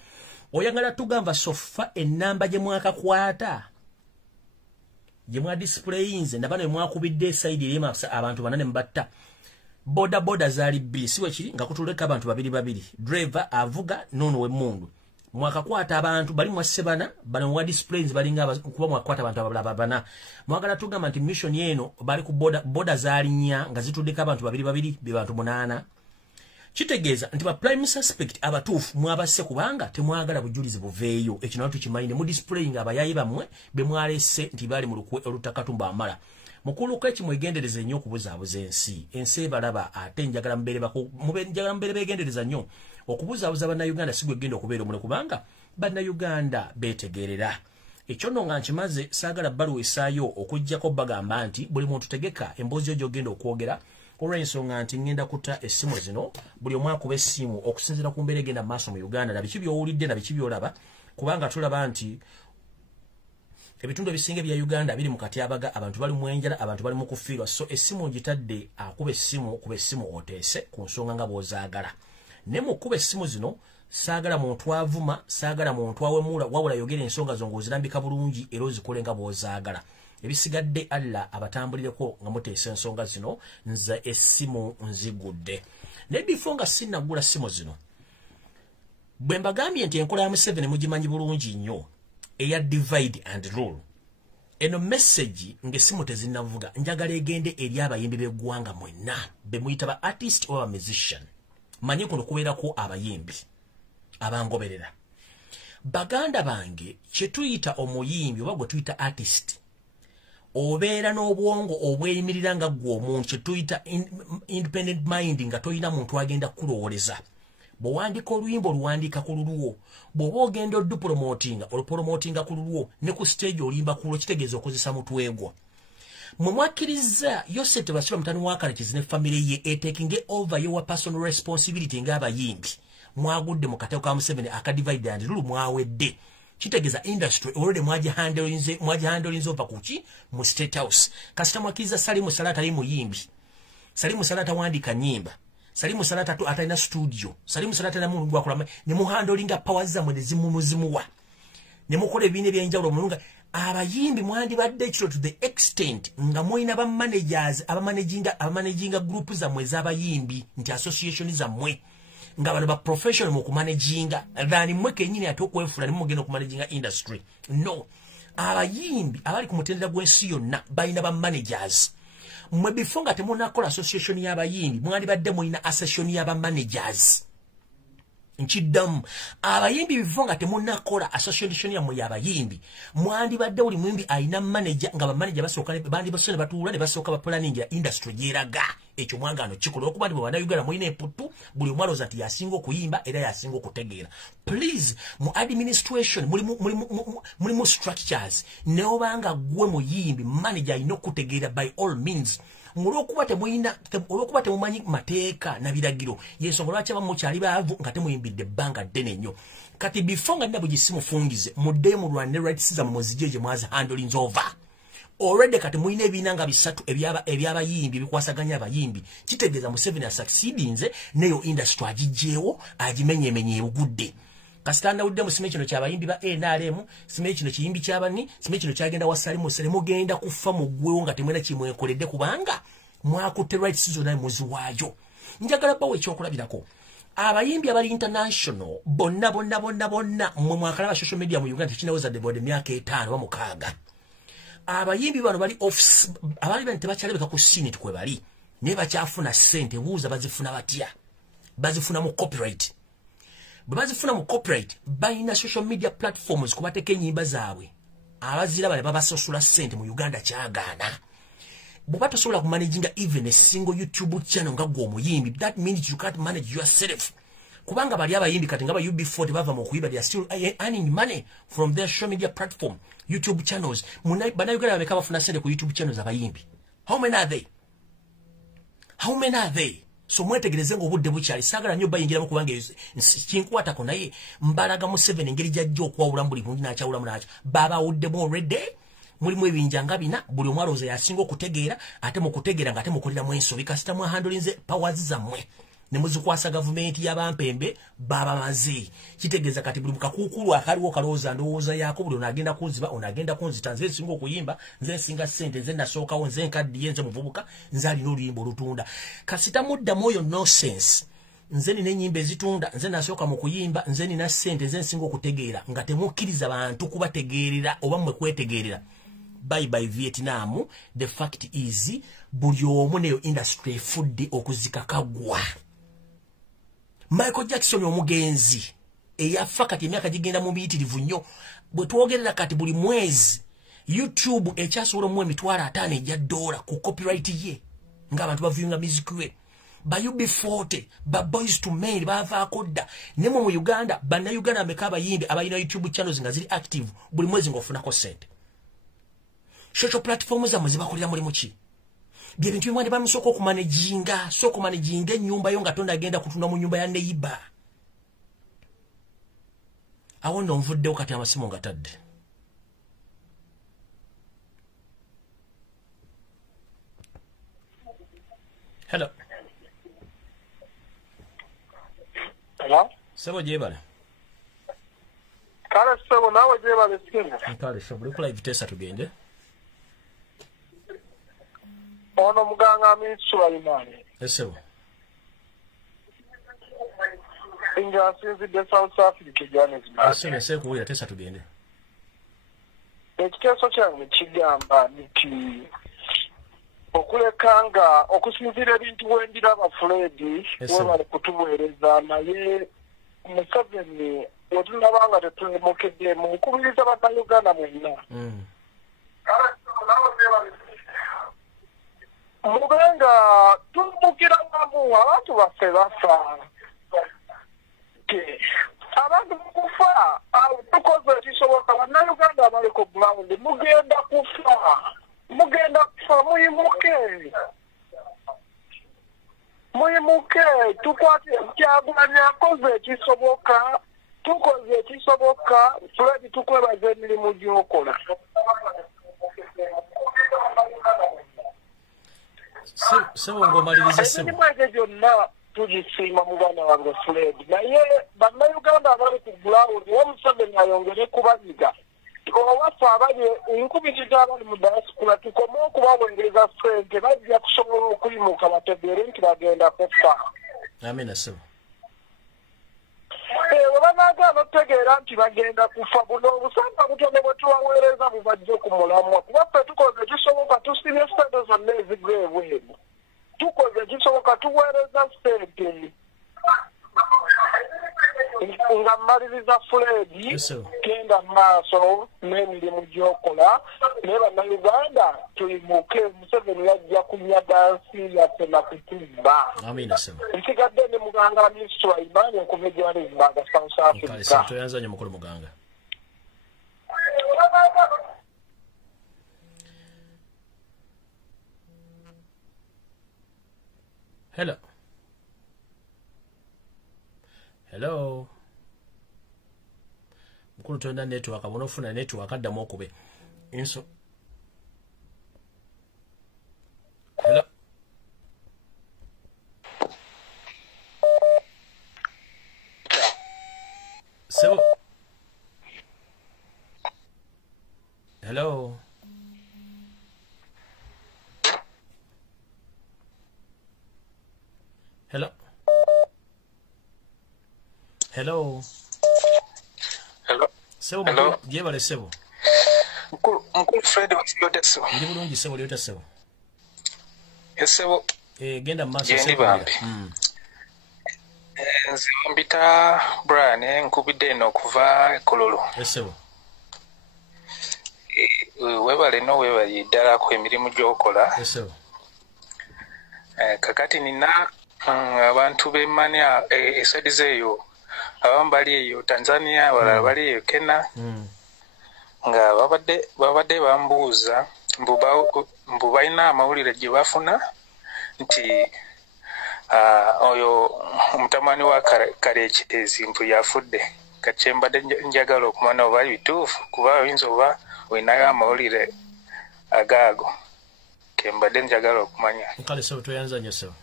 Oyagala tugamba sofa ennamba gye mwakakwata gye mwa displayinze nabano mwakubidde side erima abantu banane mbatta. Boda zaali bbiri siwe kiri nga kutuleka abantu babiri driver avuga nono we mundu mwakakwata abantu bali mwasebana bano mwa displays balinga kuba mwakwata abantu abalabana. Mwagala tugamba nti mission yeno bali ku boda zaali nnya nga zituddeka abantu babiri be bantu 8. Kitegeeza nti ba prime suspect abatuufu mwabase kubanga temwagala bujulizi buveeyo. Ekino tukimayine mu displaying abayayi bamwe be mwalese nti bali mu lukwe olutakatumba amala. Mukulu kwechi mwegendereza nnyo okubuzaabuza ensi balaba ate njagala mbere begendereza nnyo okubuzaabuza bannayuganda si gwe genda okubeera omule kubanga bannayuganda beetegerera. Ekyo nno nga nkimaze saagala bbaluwa essaayo okuggyako bagamba nti buli muntu tegeka emboozi yo gy'ogenda okwogera olw'ensonga nti ngenda kutta essimu zino buli omu akuba essimu okusinziira ku mbeera egenda mu maaso mu Uganda na biki by'owulidde na biki by'olaba kubanga tulaba nti ebitundu ebisinga bya Uganda biri mu katyabaga abantu bali mu enjala abantu bali mu kufiirwa. So essimu ngitadde akuba essimu oteese ku nsonga nga bw'ozaagala ne mu kuba essimu zino saagala muntu avuma saagala muntu awemula wabula yogera ensonga zo ng'ozirambika bulungi era ozikole nga bw'ozaagala. Ebisigadde Allah abatambulireko nga muteesa ensonga zino nze essimu nzigudde. Ne bifo nga sinnagula ssimu zino bwe mbagambye nti enkola ya Museveni mugimanyi bulungi nnyo eya divide and rule. Eno message ng'essimu tezinnavuga njagala egende eri abayimbi b'eggwanga mwenna be muyita ba artist oba musician. Manyi kuno kubeerako abayimbi abangoberera baganda bange kye tuyita omuyimbi oba gwe tuyita artist obeera n'obwongo obweyimirira nga gwe omuntu kye tuyita independent mind nga toyina muntu agenda kukulowooleza bw'owandiika oluyimba oluwandiika ku lulwo bw'oba ogenda olupromotinga ku lulwo ne ku stage olimba ku lwo kitegeeza okozesa mutwegwa mwe mwakkiriza yose tebasula mutani wakalekizi ne famire ye etakinge over your personal responsibility ng'abayimbi mwagudde mu kateko ka Museveni akadivide and rule mwawedde kitegeeza industry already mwagihandlinze over kuki mu State House kasita mwakkiriza Salimu Salata ali muyimbi Salimu Salata wandika nyimba Salimu Salata atalina studio Salimu Salata na muntu gwakola ne muhandlinga powers za mwezi zimuwa ne mukola ebintu ebyenjawulo mulunga abayimbi mwandibadde ekiro to the extent nga mwina ba managers abamanaginga group za mwezi abayimbi nti association za mwe nga bano ba professional mu kumanaginga than mwe kenyini atokwefula ne mugenda kumanaginga industry no abayimbi abali ku mutendera gw'ensi yonna balina ba managers mwe bifunga temunakola association y'abayimbi mwandibadde mwina association y'aba managers nchiddamu abayimbi bifunga temunakola association ya y'abayimbi mwandibadde buli muyimbi alina manager nga ba manager basooka bandi basone batuula ne basooka ba planning ya industry yeraga ekyo mwangano kikola okuba ndi bwana Uganda mwine eputu buli mwalo zati yasinga okuyimba era yasinga okutegeera please mu administration muli mu structures ne obanga gwe muyimbi manager alina okutegeera by all means olwokuba temumanyi mateeka na biragiro yensonga lwaki abamu mukyali baavu nga temuyimbidde ebbanga ddene nnyo kati before nga nina bwe gisimufungize muddeyo mulwane rights zammwe muzigye gye mwazi handlings over already kati muyina ebiina nga bisatu ebyabayimbi ebikwasaganya abayimbi kitegeeza Museveni asucceedinze neyo industry agijjeewo agimenyemenye ebugudde kasitanda udde mu simekino ky'abayimbi ba NRM simekino kiyimbi ky'abani simekino kyagenda wasalimu mugenda kufa mu ggwewo nga temwena kimwekoledde kubanga mwakutte rights zonna muzi waayo njagala bawe ekyokulabirako abayimbi abali international bonna mwe mwakalaba social media mu Uganda tekinaweza debode myaka 5 ba mukaaga abayimbi bano bali office abali bante bakyalebeka ku scene tukwe bali ne bakyafuna sente buuza bazifuna batya bazifuna mu copyright bazifuna mu copyright bayina social media platforms kubateka enyimba zaabwe abazira bale babasosula sente mu Uganda kyagaana bw'oba tosobola kumanaginga even a single YouTube channel nga gwe omuyimbi that means you can't manage yourself kubanga bali abayimbi kati nga ba UB40 bava mu kuyiba they are still earning money from their social media platform YouTube channels bana Uganda bameka bafuna sente ku YouTube channels abayimbi how many are they so mwetegereze ngo obudde bukyali sagala nnyo bayingira mu kubanga kinkwatako naye mbalaga Museveni engeri jajja okwawula buli muntu n'akyawulamu nakyo babawuddemu already mulimu ebinja nga bina buli omwaloza yasinga okutegeera ate mu kutegeera nga ate mukoleramu ensobi kasita mwahandolinze powers zammwe ne muzikwasa gavumenti y'abampembe babamaze kitegeeza kati buli mukakuukulu akaliwo kalowooza ndowooza yaako buli onagenda kunziba onagenda kunzita nze nsinga okuyimba nze nsinga ssente nze nasookawo nze nkaddiye nze muvubuka nze alina oluyimba olutunda kasita muddamu oyo nonsense nze nina ennyimba ezitunda nze nasooka mu kuyimba nze nina ssente nze nsinga okutegeera nga temukkiriza bantu kubategeerera oba mmwe kwetegeerera bye Vietnam the fact is buli omu neyo industry efudde okuzika kagwa Michael Jackson omugenzi eyafa kati emyaka gigenda mu biyitirivu nnyo bwe twogerera kati buli mwezi YouTube ekyasobola mu $5,000 ku copyright ye ng'abantu bavuyunga music we ba UB40 ba Boys to Men bavaako dda nemo mu Uganda banna Uganda ameka abayimbi abalina YouTube channels nga ziri active buli mwezi ng'ofunako sente social platforms zammwe zibakolera mulimu ki bye bintu bimwe bamusooka okumanaginga ennyumba yo nga tonda agenda kutunda mu nyumba ya neighbor awo ndo nvuddewo kati amasimu nga tadde hello sebo jebale kale sebo nawe jebale sikini kale sebo liko live tesa tugende ono muganga Amisu Alimani esebo inga sinzidde South Africa Johannesburg esebo sekuwulira tesa tugende ekiteeso kyange kigamba nti okulekanga okusinziira ebintu wendiraba Fred webale kutuweereza naye Museveni wetunabanga tetulemukedde mu nkubiriza bannayuganda mwenna mubenga tumbukira wamu abantu baffe bafa abantu mukufa tukoze ekisoboka bannayuganda abaliko ground mugenda kufa muyimuke tukwate Kyagulanyi akoze ekisoboka tukoze ekisoboka tuledi tukwebaza emirimu gy'okola sebo ngomalirize sebo emirimu egyo gyonna tugisiima mu baana wange Fred naye bannayuganda abali ku ground Museveni ayongere kubanyiga obafu abali nkubiriza abali mu diaspora tukome okubaweereza ssente bajja kusobola okuyimuka bategeere nti bagenda kufa amina sebo webanagaana okutegeera nti bagenda kufa buno obusanga butono bwe tubaweereza bubajje ku mulamwa kuba ffe tukoze ekisoboka tusibye ssente zonna ezigwa ebweru tukoze ekisoboka tuweereza ssente nga mmaliriza Fred genda mu maaso n'emirimu gy'okola naye bannayuganda tuyimuke Museveni yajja kunyaga nsi yaffe na kutumba nsigadde ne muganga Misra Imani okuva e Johannesburg South Africa toyanza nnyo mukulu muganga hello mukulu tonda network abona ofuna network addamu okube inso hello sebo hello hello hello sebo hello jebale sebo mukulu Fred yote sebo ndi bulungi sebo yote sebo sebo genda maso sebo mbita Brian nkubidde eno kuva Kololo sebo webale no webale ddala ku emirimu gy'okola sebo kakati nina abantu b'emmanya esadize eyo abamu bali eyo Tanzania abalala bali eyo Kenya nga babadde bambuuza mbu balina amawulire gye bafuna nti oyo omutamani wa kale ekitezi mpu yafudde kati mbadde njagala okumanya oba bituufu kuba oyinza oba olinayo amawulire agaago kembadde njagala okumanya nkale sebo toyanza nnyo sebo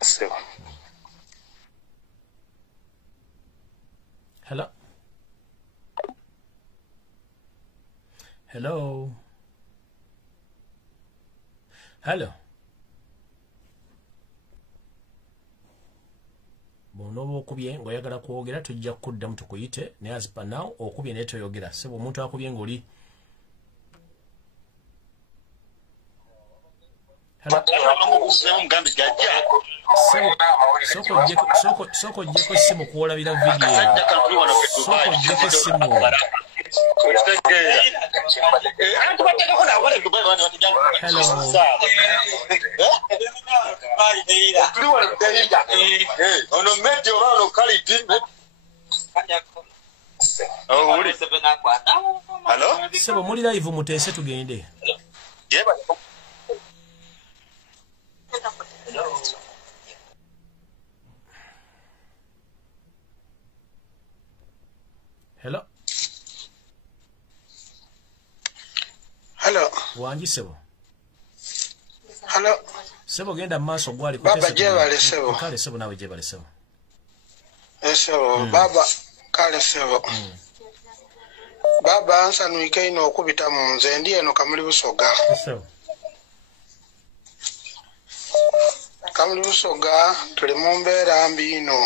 sebo hello hello hello bonoba okubye ng'oyagala kwogera tujja kuddamu tukuyite naye azipa now okubye naye toyogera sebo omuntu akubye ng'oli soko ojjeko essimu kuwolabira vidiyo soko ojjeko essimu sebo muli live muteese tugende hello hello wangi sebo hello sebo genda maaso gwali baba jebale sebo kale sebo nawe jebale sebo sebo baba kale sebo baba ansanuike ino okubita mu nze ndi eno Kamuli Busoga sebo Kamuli Busoga tuli mu mbeera mbi ino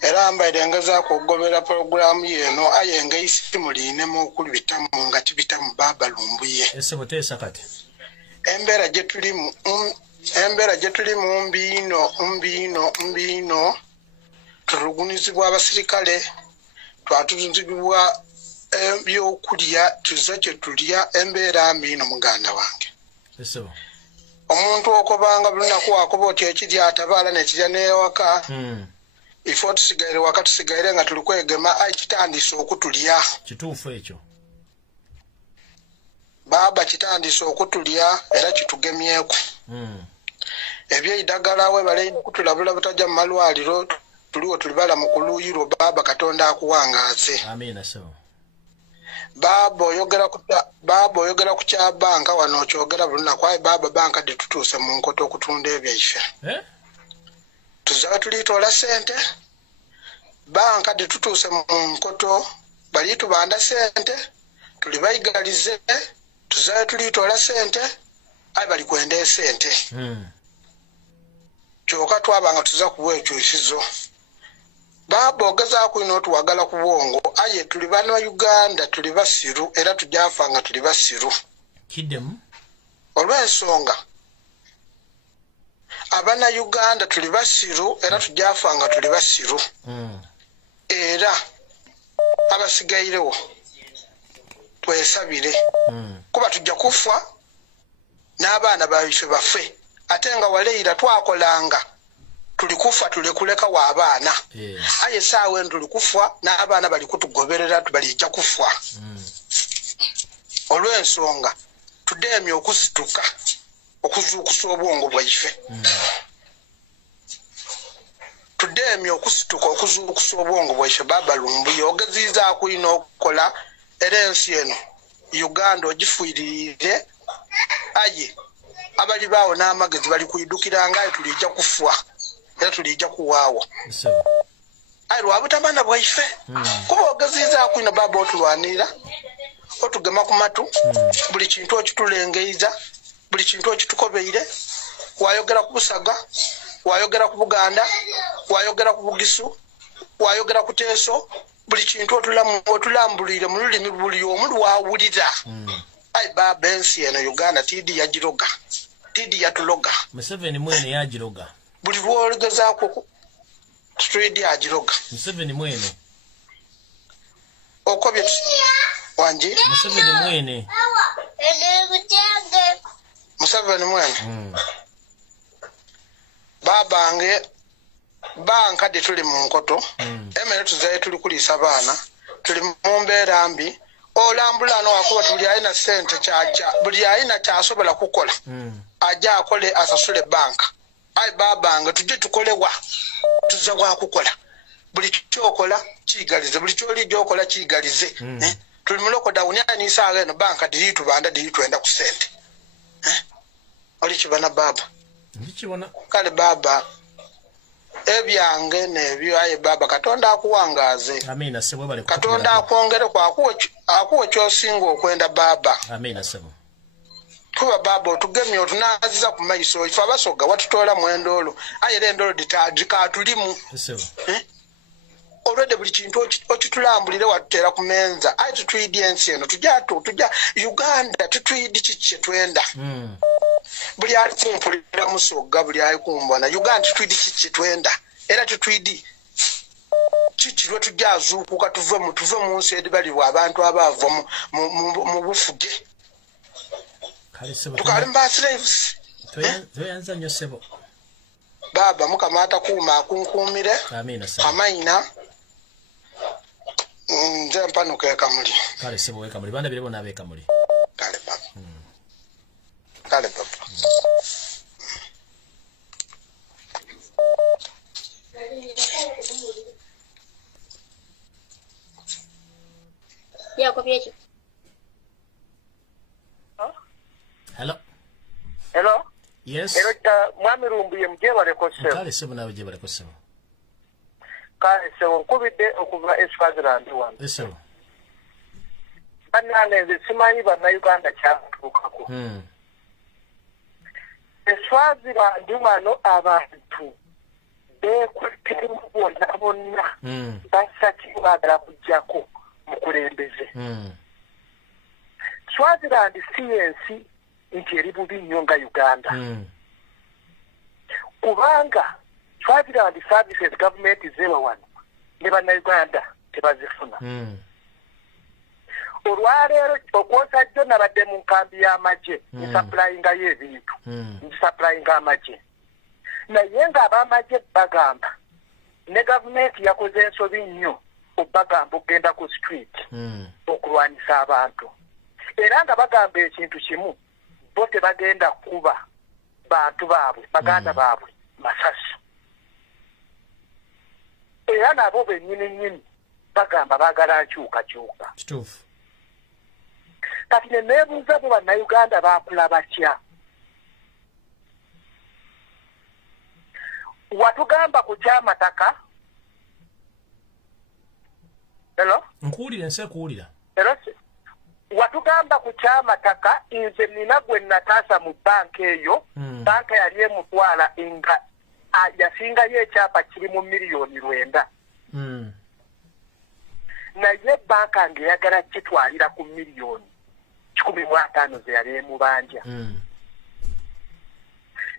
era mbaire ngezaako okugobera programu yeno aye ng'isimu liinemu okulibitamu nga kibitamu baba Lumbuye esebo teesa kati embeera gye tulimu mbi ino tulugunyizibwa abasirikale twatuzibwa ebyokulya tuze kye tulya embeera mbi no muganda wange omuntu okobanga bulunaku wakoba oti ekirya atabaala nekirya n'ewaka ifo tusigaire waka tusigaire nga tuli kwegema kitandise okutulya kituufu ekyo baba kitandise okutulya era kitugemyeko ebyeidagala we bale kutulabula butajja mu malwaliro tuliwo tulibala mu kuluyiro baba katonda akuwangaze amina so baba oyogera ku kya banka wano okyogera buluna kwaye baba banka ditutuse mu nkoto okutunda ebyaife tuzawe tulitoola sente banka ditutuse mu nkoto bali tubanda sente tuli bayigalize tuzawe tulitoola sente ayi bali kwenda sente kyoka twabanga tuza kuwa ekyusizo baba ogezaako ino tuwagala ku bwongo aye tuli bana Uganda tuli basiru era tujafa nga tuli basiru kiddemu olw'ensonga abana Uganda tuli basiru era tujafa nga tuli basiru era abasigairewo twesabire kuba tujja kufa n'abaana baife bafe ate nga waleira twakolanga tuli kufa tuli kuleka wa abaana aye saawe tuli kufa n'abaana bali kutugoberera tubalijja kufa olw'ensonga tudemye okusituka okuzuukusa obwongo bwaife tudemye okusituka okuzuukusa obwongo bwaife baba Lumbuye ogezizaako ino okukola era ensi eno Uganda ogifuirire aye abali baawo n'amagezi bali kuidukiranga aye tulijja kufa era tulijja kuwaawa aye lwabutamana bwaife kuba ogezizaako ino baba otulwanira otugema ku matu buli kintu okitulengeiza buli kintu okitukobeire wayogera ku Busaga wayogera ku Buganda wayogera ku Bugisu wayogera ku Teso buli kintu otulambulire mu lulimi buli omu lwawulira ayi baba ensi eno Uganda tidi yagiroga tidi yatuloga Museveni mwene yagiroga buli lwogezaako street yagiroga Museveni mwene okobye wanji Museveni mwene Museveni mwene babange banka de tuli mu nkoto emere tuzaye tuli kulisa baana tuli mu mbeera mbi olambulano wakuba tuli ayina sente kyaja buli ayina kyasobola kukola ajja akole asasule banka ayi babange tujje tukolewa tuzza wa kukola buli kyokola kigalize buli kyoli gyokola kigalize tuli muloko dawuni ani saaga eno banka diri tubanda diri twenda ku sente oli kibana baba ndikiwona kale baba ebyange nebyo aye baba katonda akuwangaze amina sebo bale katonda akwongere akuwa kyosinga okwenda baba amina sebo kuba baba otugemye otunaziza ku maiso ife abasoga watutoola mu Endolo aye endolo dikatulimu sebo olwedde buli kintu okitulambulire watutera ku menza aye tutwidi ensi eno tujja Uganda tutwidi kiki twenda buli ali kumpulira Musoga buli ali kumbona Uganda tutwidi kiki twenda era tutwidi kiki lwe tujjazuukuka tuve mu nsi edi baliwa abantu abava mu bufuge tukali mba slaves toyanza nnyo sebo baba mukama atakuuma akunkuumire amaina nze mpanuka ekamuli kale sebo wekamuli banda birebo n'abekamuli kale baba kale baba hello yes mwami Lumbuye mujebale sebo kale sebo nawe jebale sebo kale sebo nkubidde okuva Eswazirandi wano sebo nze simanyi bana Uganda kyatuukako Eswazirandi wano abantu bekwetemu bonna basaki baagala kujjako mukulembeze Swaziland si ensi nti eri bubi nnyo nga Uganda kubanga Swaziland services government zewa wano ne bannayuganda tebazifuna olwaleero okwosajjo nabadde mu nkambi y'amagye nsaplayingayo ebintu nsaplayinga amagye naye ng'abamagye bagamba ne gavumenti yakoze ensobi nnyo obagamba okgenda ku street okulwanyisa abantu era nga bagamba ekintu kimu bo tebagenda kuba bantu baabwe baganda baabwe masasi era nabo bennyini bagamba baagala nkyukakyuka kati ne neebuuza bo bannayuganda baakula batya watugamba ku kyamataka hello nkuwulira nse kuwulira watugamba ku kyamataka nze nina gwe nataasa mu banka eyo banka yali emutwala nga yasingayo ekyapa kiri mu miliyoni 9 naye banka ng'eyagala kitwalira ku miliyoni 15 ze yali emubanja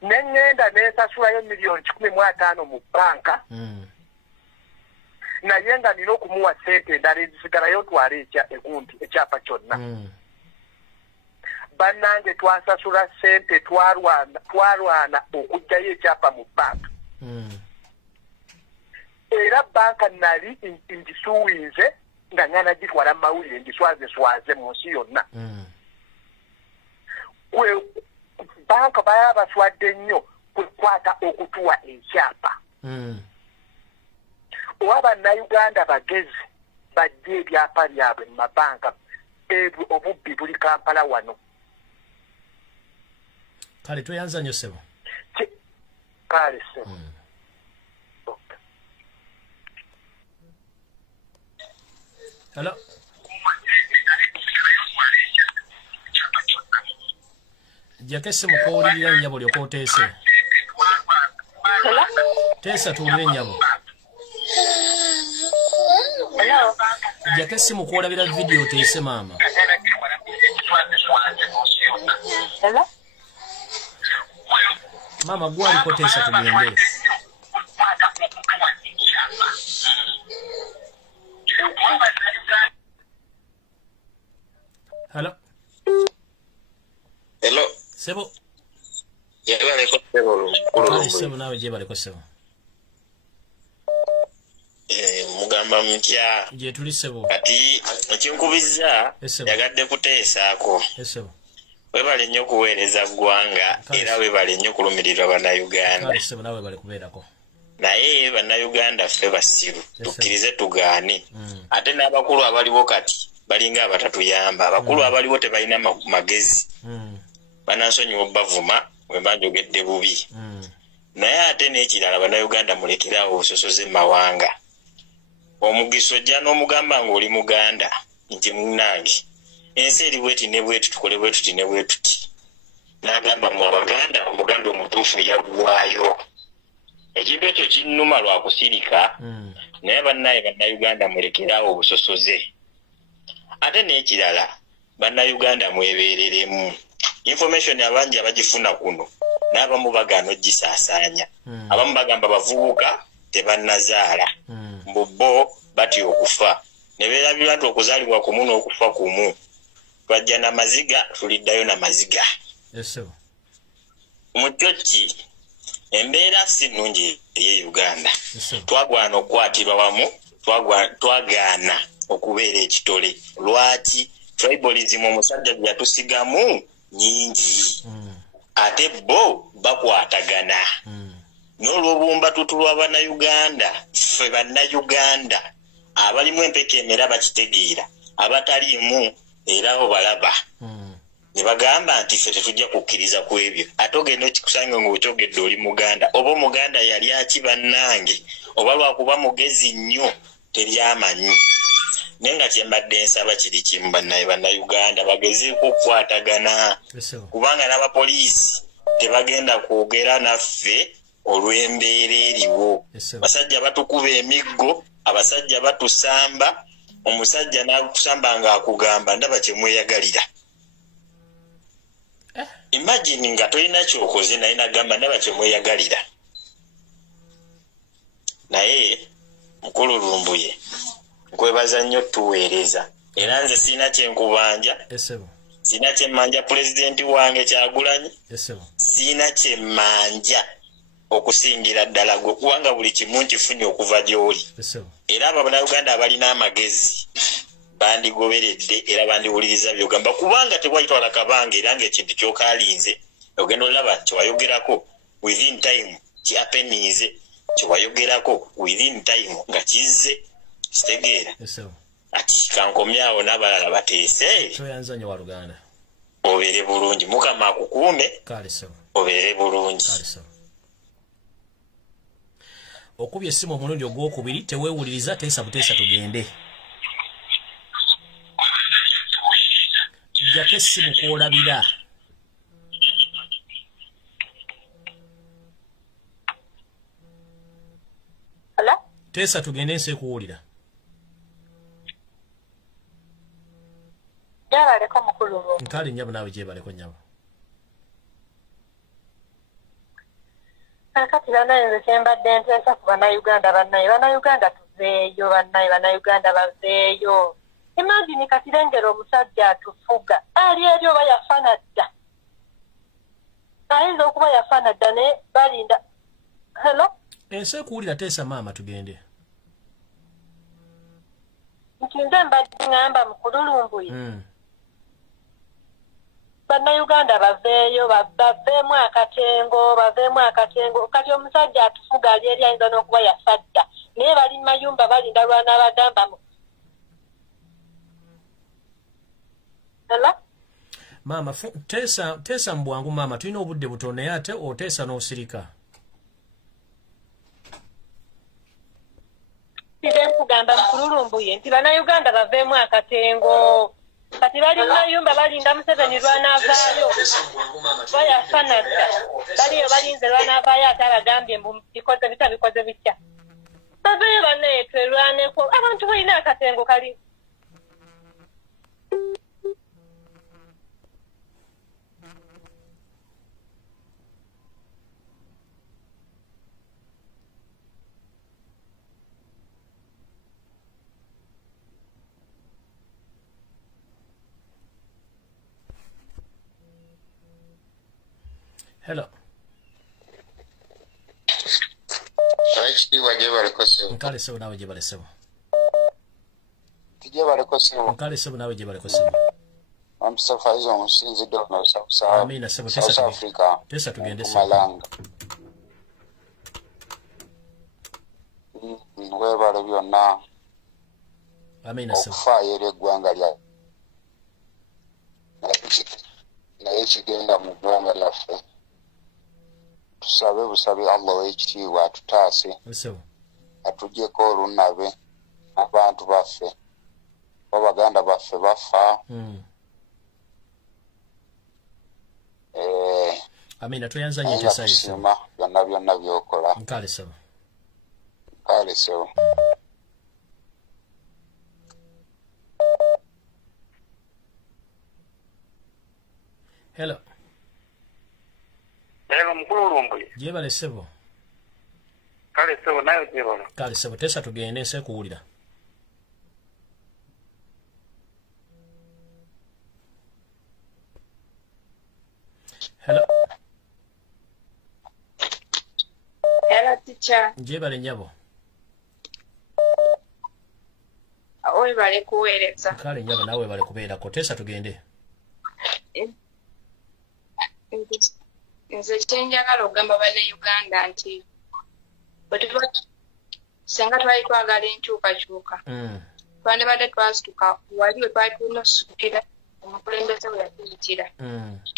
neŋŋenda neesasulayo miliyoni 15 mu banka naye nga nina okumuwa sente endala ezisigalayo twale egundi ekyapa kyonna bannange twasasula sente twalwana okugjayo ekyapa mu banka era banka nali ngisuuwinze nga ngana gitwala mu mawulire ngiswazeswaze mu nsi yonna banka baya baswadde nnyo kwekwata okutuwa ekyapa oba bannayuganda bagezi bajja ebyapa byabwe mu mabanka ebyo obubbi buli Kampala wano kale tweyanza nnyo ssebo kale ssebo hello jakese mukowulirira ennyabo lyokka oteese teesa tuwulire ennyabo jakesi mukwolabira video teese maama mama gwaliko teesa tugende hello sebo yebaleko sebo sebo nawe gyebaleko sebo mugamba mutya gye tuli sebo kati ekinkubiza yagadde kuteesaako webale nnyo okuweereza ggwanga era webale nnyo okulumirirwa bannayuganda sebo nawe bale kubeerako naye bannayuganda ffe basiru tukkirize tugaane ate n'abakulu abaliwo kati balinga abatatuyamba abakulu abaliwo tebalina magezi banansonyiwa bavuma bwe banjogedde bubi naye ate n'ekirala bannayuganda mulekerawo obusosoze mu mawanga omugiso ojja n'omugamba ng'oli muganda nti munnange ensi eri bweti ne bwetu tukole bwetuti ne bwetuti n'agamba mu abaganda omuganda omutuufu yaggwayo ekintu ekyo kinnuma lwa kusirika naye bannaye bannayuganda mulekerawo obusosoze ate n'ekirala bannayuganda mwebeereremu information abangi abagifuna kuno n'abamu bagaana ogisaasaanya abamu bagamba bavubuka tebannazaala mbubo batya okufa ne beerabira nti okuzaalibwa kumu n'okufa kumu twajja n'amaziga tuliddayo n'amaziga mutyo ki embeera si nnungi eri Uganda twagwana okukwatirwa wamu twagaana okubeera ekitole lwaki tribalism omusajja gye yatusigamu nyingi ate bo bakwatagana n'olwobumba tutulwa bannayuganda ffe bannayuganda abalimu empeka emera bakitegeera abataliimu era obalaba ne bagamba nti ffe tetujja kukkiriza ku ebyo ate ogenda okikusanga ng'okyogedde oli muganda oba omuganda yali aki bannange oba lwakuba mugezi nnyo teryamanyi naye nga kyembadde nsaba kiri kimu bannayuganda bagezeeko okukwatagana kubanga n'abapoliisi tebagenda kwogera naffe olw'embeera eriwo basajja batukuba emiggo abasajja batusamba omusajja n'akusamba ng'akugamba ndaba kyemweyagalira imagine nga tolina kyokoze naye nagamba ndaba kyemweyagalira naye mukulu Lumbuye nkwebaza nnyo tuweereza era nze sina kyenkubanja sina kyemmanja pulezidenti wange Kyagulanyi sina kyemmanja okusingira ddala gwe kubanga buli kimu nkifunye okuva gy'oli era abo Bannayuganda abalina amagezi bandigoberedde era bandiwuliriza byogamba kubanga tewayitwala kabanga era ng'ekintu kyokaalinze ogenda olaba kyewayogerako within time kiapenize kyewayogerako within time nga kizze kitegeera ati kankomyawo n'abalala bateese kyoyanzanyo wa Luganda obeere bulungi Mukama akukuume obeere bulungi okubye essimu omulundi ogwokubiri teweewuliriza teesa buteesa tugende jjako essimu kwolabira teesa tugende nsi ekuwulira Jabaleko mukulu nkali nnyabo naawe gyebaleko nnyabo kati banayenze kyembadde nteesa ku Bannayuganda Bannayuganda tuveeyo Bannayuganda baveeyo imagine katirengera omusajja atufuga ali eri oba yafana dda ayinza okuba yafana dda ne balinda hello ensi ekuwulira teesa maama tugende nti nze mbadde ngamba mukulu Lumbuye Bannayuganda baveeyo baveemu akatengo kati omusajja atufuga ali eri ayinza n'okuba yafa dda naye bali mu mayumba balinda lwana bagamba mu hello maama teesa mu bwangu maama tulina obudde butono naye ate oteesa n'osirika sire nkugamba mukulu Lumbuye nti Bannayuganda baveemu akatengo kati bali mu mayumba balinda Museveni lwanaavaayo bayafana dda baliyo balinze lwanaavaayo ate abagambye mbu bikoze bitya baveeyo bannaye twerwaneko abantu balina akatengo kali hello nkale sebo naawe gyebale sebo nkale sebo naawe gyebale sebo amina sebo teesa tugende sebo webale byonna amina sebo okufaayo eri eggwanga lya naye kigenda mu ggwanga lyaffe tusabe busabe Allah w'ekitiibwa atutaase atuggyeko olunabe abantu baffe Abaganda baffe bafa amina tweyanzanye nteesa yesu byonna byokola nkale sebo hello mukulu Lumbuye gyebale sebo kale sebo nayo gyebala kale sebo teesa tugende ensi ekuwulira hello teacher gyebale nnyabo webale kuweereza kale nnyabo naawe webale kubeerako teesa tugende nze kyenjagala okugamba Bannayuganda nti senga twali twagala enkyukakyuka twandibadde twasituka wali we twali tulina okusukira omukulembeze we yatuyitira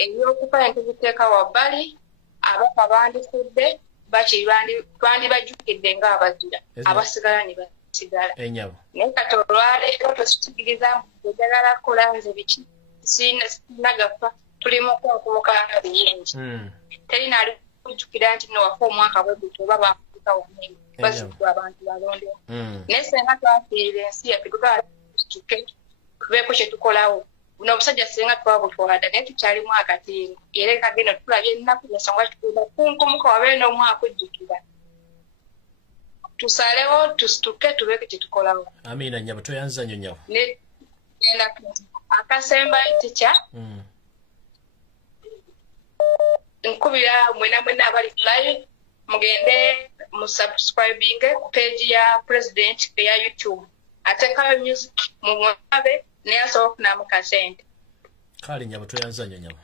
ebyokufa ntibiteeka wabbali abaka bandifudde twandibajjukidde ng'abazira abasigala ne basigala naye kati olwaleero tositugiriza njagala kukola nze biki sinagafa tulimu okunkumukanga biyingi terina ali kujjukira nti nowafa omwaka bweguti oba bafuuka wamene bazikwa abantu balondewo naye senga twafiirira ensi yaffe tutuke tubeeko kye tukolawo buno obusajja senga twabutwala naye tukyalimu akatingo era kagenda tulabye ennaku yasangwa kigenda kunkumuka wabeere n'omwaka ojjukira tusalewo tusituke tubeke kyetukolawo. Amina nyabo toyanza nnyo nyabo. Akasemba teacher. Nkubira mwena abali live mugende musubscribing ku page ya president ya YouTube. Atekayo music mumwabe neyaso na mukasente. Kale nyabo toyanza nnyo nyabo.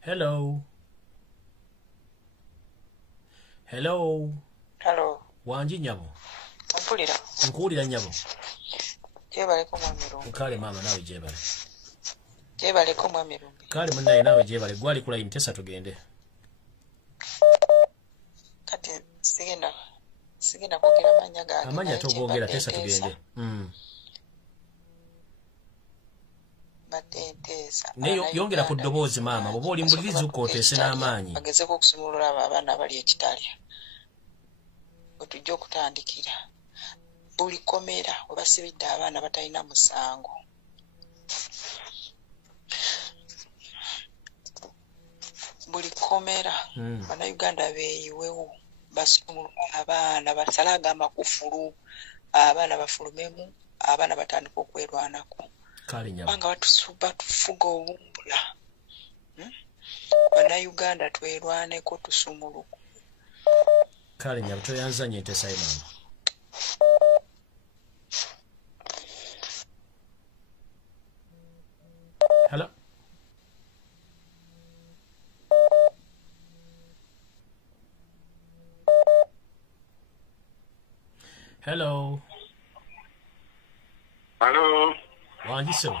Hello. Hello. Hello. Wanji nyabo. Mpulira. Nkuwulira nyabo. Jebaleko mwamiru. Kale mama nawe jebale. Jebaleko mwamiru. Kale munnaye nawe jebale gwali kula intesa tugende. Kati sigenda kwogera amanya gange. Amanya togogera tesa tugende. Neyo yongera ku ddoboozi maama bwoba oli mbuliriza okooteese n'amaanyi. Bagezeko okusumulula abaana abali ekitalya. Otujja okutandikira. Buli komera we basibidde abaana batalina musango. Buli komera Bannayuganda beeyiwewo basumulula abaana basalaga amakufulu abaana bafulumemu abaana batandika okwerwanako. Banga batufuga obumbula. Bannayuganda twerwaneko tusumuluku. Kale nyabo toyanza nnyo entesa ye mama. Hello. Hello. Hello. Wanji sebo.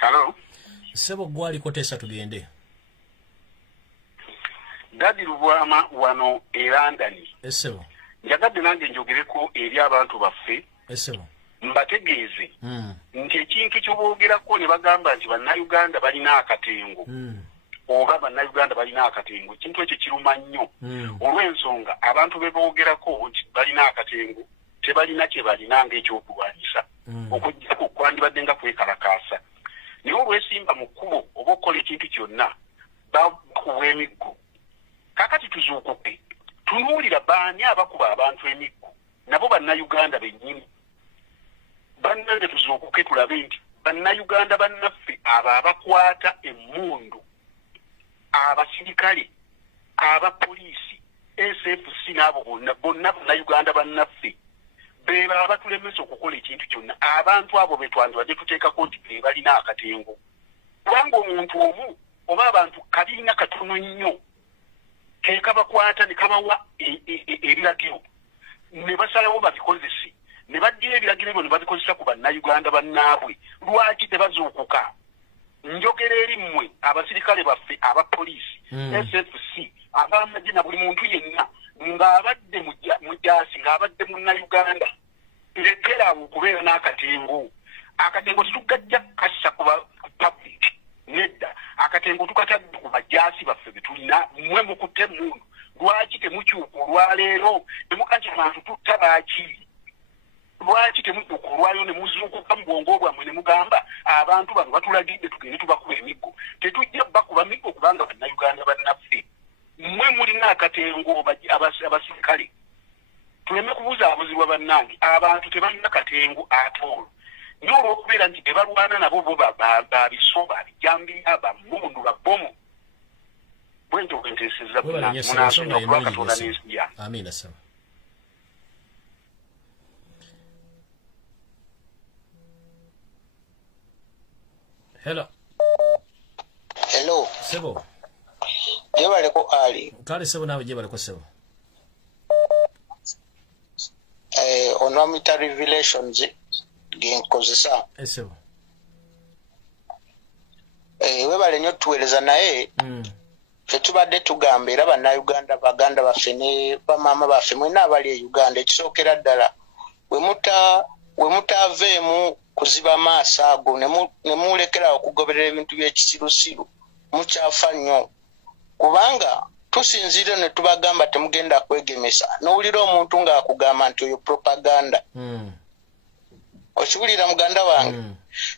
Hello. Sebo gwali kotesa tugende. Dadi Lubwama wano erandani. Esebo. Njagadde nange njogereko eri abantu baffe. Esebo. Mbategeeze. Nti ekintu ky'oboogerako ne bagamba nti Bannayuganda balina akatengo. Oba Bannayuganda balina akatengo. Ekintu ekyo kiruma nnyo. Olw'ensonga abantu be boogerako nti balina akatengo tebalina kye balina ng'ekyokulwanyisa. Okuggyako kwandibadde nga kwekalakaasa. Naye olwesimba mu kkubo oba okukola ekintu kyonna bakuwa emiggo. Kakati tuzuukuke. Tunuulira baani abakuba abantu emiggo. Nabo Bannayuganda bennyini. Bannange tuzuukuke tulabe nti Bannayuganda bannaffe abo abakwata emmundu, abasirikale, abapoliisi, SFC n'abo bonna Bannayuganda bannaffe beba abatulemesa okukola ekintu kyonna. Abantu abo be twandibadde tuteekako nti be balina akatengo. Kubanga omuntu omu oba abantu kabiina katono nnyo ke kabakwata ne kabawa ebiragiro ne basalawo babikozese ne baddira ebiragiro ebyo ne babikozesa ku Bannayuganda bannaabwe. Lwaki tebazuukuka? Njogera eri mmwe abasirikale baffe, abapoliisi, SFC, ab'amagye na buli muntu yenna ng'abadde mu jaasi ng'abadde Munnayuganda. Lekerawo okubeera n'akatengo. Akatengo situgajja kassa ku public. Nedda akatengo tukatadde ku bajaasi baffe betulina mmwe mukutte emmundu. Lwaki temukyuka olwaleero ne mukanja abantu tutta baaki? Lwaki temukyuka olwaleero ne muzuukuka mu bwongo bwammwe ne mugamba abantu bano batulagidde tugende tubakuba emiggo? Tetujja bakuba miggo kubanga Bannayuganda bannaffe. Mmwe mulina akatengo abasirikale. Tuleme kubuzaabuzibwa bannange. Abantu tebalina katengo atoolo. Naye olw'okubeera nti tebalwana nabo bo babisoba bijambiya bammundu babbomu. Bwentyo bwenteeseza munansonga okuba Katonda n'ensija. Amina sawa. Hello. Hello. Sebo. Jebaleko ali. Kale sebo nawe jebaleko sebo. Onomita revelations genkozesa. Sebo. Webale nnyo tuweereza naye. Fetubadde tugamba era Bannayuganda baganda baffe ne bamaama baffe mwenna abali e Uganda ekisookera ddala we mutaaveemu kuziba maaso ago ne mulekera okugoberera ebintu by'ekisirusiru mukyafa nnyo kubanga tusinziire ne tubagamba temugenda kwegemesa n'owulira omuntu ng'akugamba nti oyo propaganda okiwulira muganda wange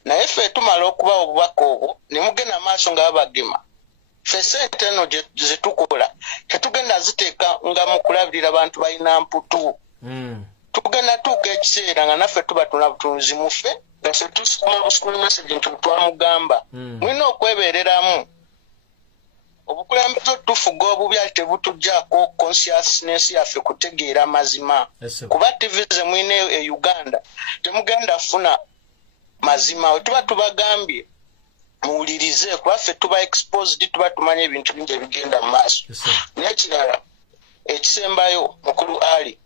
naye ffe tumala okuba obubaka obwo ne mugenda maaso nga babagema ffe sente eno zetukola tetugenda ziteeka nga mu kulabirira abantu balina mputu tugenda tuuka ekiseera nga naffe tuba tuna butunzi mu ffe nga ffe tusukuma busukuma message nti twamugamba mulina okwebeereramu obukulembeze otufuga obubi ate tebutuggyako consciousness yaffe kutegeera amazima kuba tv ze mwine e Uganda temugenda funa mazima we tuba tubagambye muwulirize kuba ffe tuba exposed tuba tumanya ebintu bingi ebigenda mu maaso n'ekirala ekisembayo mukulu Ali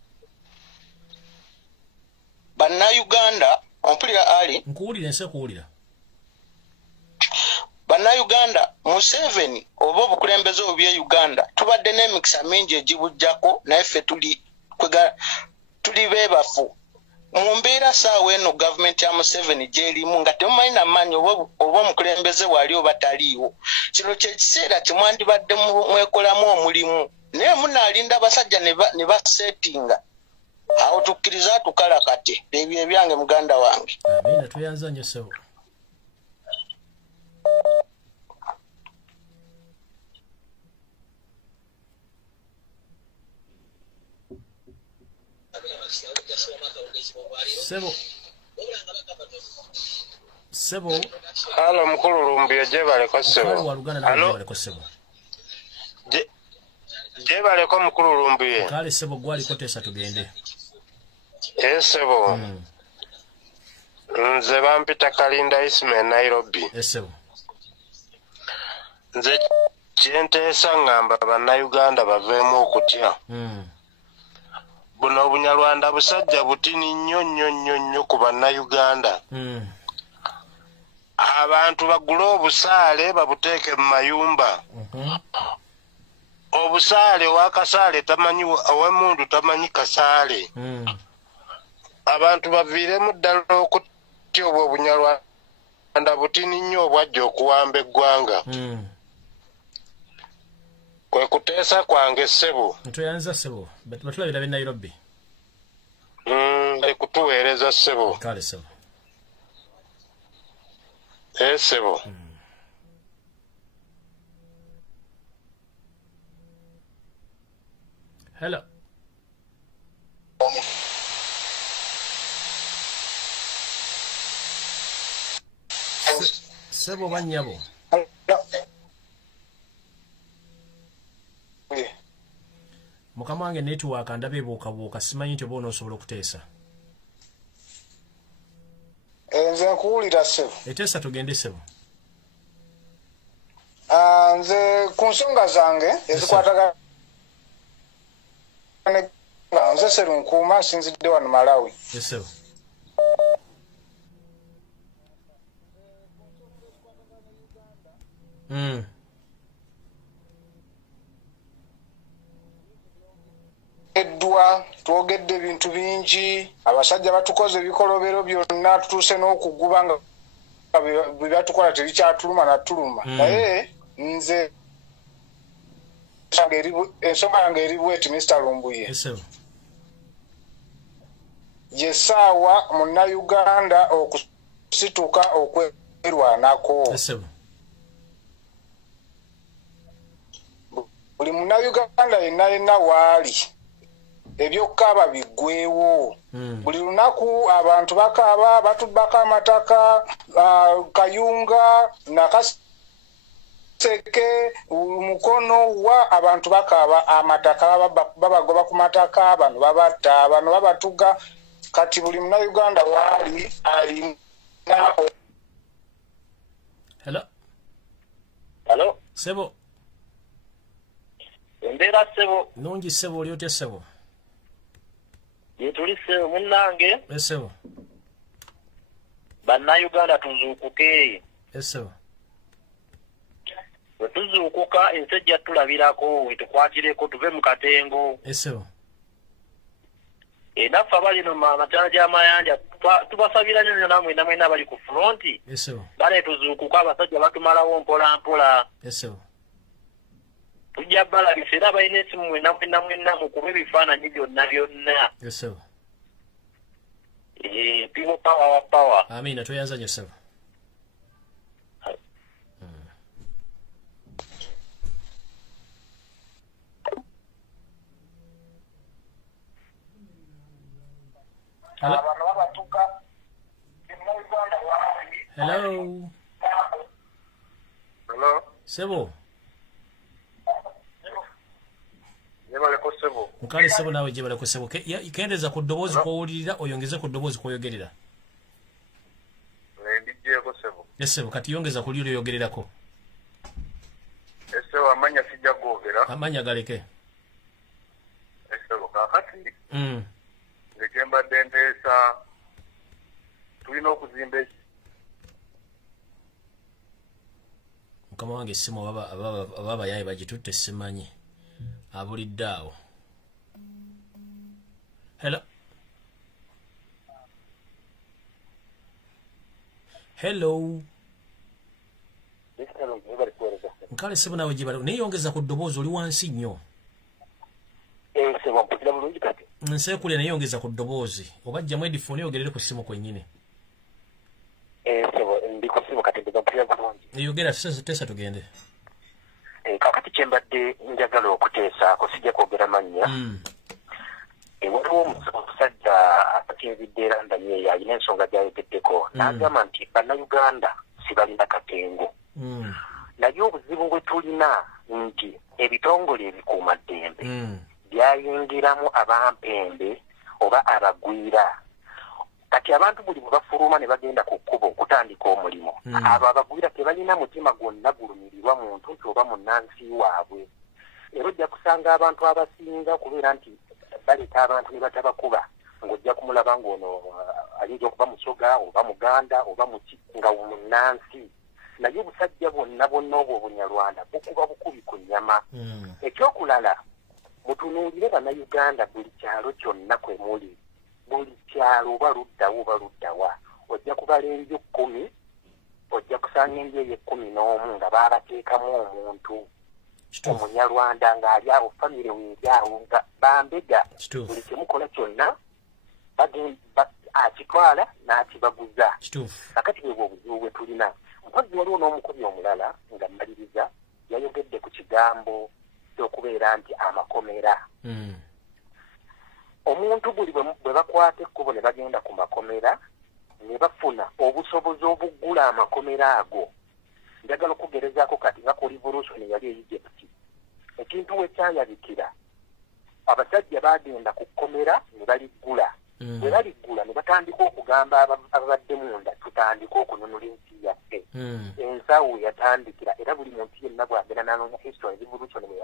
bannayuganda ompulira Ali nkuwulira nse kuwulira bannayuganda Museveni oba obukulembeze obye Uganda tubadde n'emikisa mingi egibujjako naye ffe tuli beebafu mu mbeera saawa eno gavumenti ya Museveni gy'erimu nga temumanyi namanyi oba omukulembeze wali oba taliiwo kino kyekiseera kyemwandibadde mwekolamu omulimu naye munaalinda abasajja ne basetinga awo tukkiriza tukala kati ebyo ebyange muganda wange amina tuyanza nnyo ssebo Sebo halo mukulu Lumbuye jebaleko sebo jebaleko mukulu Lumbuye kale sebo gwaliko tesa tugende sebo nze bampita Kalinda Ismail Nairobi sebo nze kyenteesa ngamba bannayuganda baveemu okutya buno obunyarwanda busajja butini nnyo ku bannayuganda abantu bagule obusaale babuteeke mu mayumba obusaale wakasaale tamanyi owemundu tamanyi kasaale abantu baviiremu ddala okutya obwo obunyarwanda butini nnyo obwajja okuwamba eggwanga kwe kuteesa kwange ssebo ntuyanza ssebo batulabira b'e Nairobi kutuweereza ssebo kale ssebo ssebo hello ssebo bannyabo mukama wange network ndaba ebuukabuuka simanyi nti oba onoosobola okuteesa nze nkuwulira ssebo eteesa tugende ssebo nze ku nsonga zange ezikwatagana nze Serunkuuma nsinzidde wano Malawi ssebo twogedde ebintu bingi abasajja batukoze ebikolobero byonna tutuuse n'okuguba nga bwe batukola tebikyatuluma natuluma naye nze ensonga yange eri bweti Mr. Lumbuye ye ssaawa munnayuganda okusituka okwerwanako buli munnayuganda yenna waali ebyokukaaba biggweewo buli lunaku abantu bakaaba batubaka amataka kayunga nakaseke mukono wa abantu bakaaba amataka babagoba ku mataka bano babatta bano babatuga kati buli munnayuganda waali alina hello sebo embeera ssebo nungi ssebo oli otya ssebo yetuli ssebo munnange ssebo bannayuganda tuzuukuke ssebo bwe tuzuukuka ensi ejja tulabirako wetukwatireko tuve mu katengo ssebo naffe abali no matana gy'amayanja tubasabira nnyo namwe mwena abali ku fronti bale tuzuukuka abasajja batumalawo mpola mpola tujja balabisa era balina esimu mwena mwena mukuba ebifaananyi byonna People power. Amina, tuyanza yourself. Hello. Hello. Hello. Sebo. Jebale ko sebo. Mukale sebo nawe jebale ko sebo. Kendeza ku ddoboozi kw'owulirira oyongeze ku ddoboozi kw'oyogerera. Ndijje ko sebo. Yes sebo kati yongeza ku lyo yogererako. Sebo amanya sijja googera. Amanya galeke. Sebo kakati. Ndekemba dentesa tulina okuzimba mukama wange essimu ababa yaye bagitutte simanyi abulidde awo. Hello. Hello. Nkale essimu nawe gibala neyongeza ku ddoboozi oli wansi nnyo. Sebo mpulira bulungi kati. Nsekulya neyongeza ku ddoboozi obajjamu edifooni yogerere ku ssimu kwennyini. Sebo ndi ku ssimu kati mpulira bulungi. Yogera tesa tugende. Kakati kyembadde njagala okuteesa ko sijja kwogera mannya. Waliwo omusajja ateebidde era ndanye alina ensonga gy'ayogeddeko n'agamba nti bannayuganda si balina katengo. Naye obuzibu bwe tulina nti ebitongole ebikuumaddembe byayingiramu abampembe oba abagwira. Kati abantu buli bwe bafuluma ne bagenda ku kkubo okutandika omulimu abo abagwira tebalina mutima gwonna gulumirirwa muntu nti oba munnansi waabwe. Era ojja kusanga abantu abasinga okubeera nti baleeta abantu ne batabakuba ng'ojja kumulaba ng'ono ayinza okuba musoga oba muganda oba nga munnansi. Naye obusajja bonna obwo obunyarwanda bukuba bukubi ku nnyama. Ekyokulala mutunuulire bannayuganda buli kyalo kyonna kwe muli. Buli kyalo oba luddawa ojja kubala enju 10 ojja kusanga enju eyo 11 nga baabateekamu omuntu omunyarwanda ng'ali awo famire weeryawo nga bambega buli kyemukola kyonna akitwala n'akibaguza. Kakati bwe obuzibu bwe tulina mpozzi waliwo n'omukubi omulala nga mmaliriza yayogedde ku kigambo ky'okubeera nti amakomera. Omuntu buli bwe bakwata ekkubo ne bagenda ku makomera ne bafuna obusobozi obuggula amakomera ago. Njagala okugerezaako kati nga ku revolution yali e Egypt. Ekintu we kyayabikira abasajja bagenda ku kkomera ne baliggula. Bwe baliggula ne batandika okugamba ababadde munda tutandika okununula ensi yaffe. Ensawo yatandikira era buli muntu yenna bw'agenda n'anoonya history revolution bwe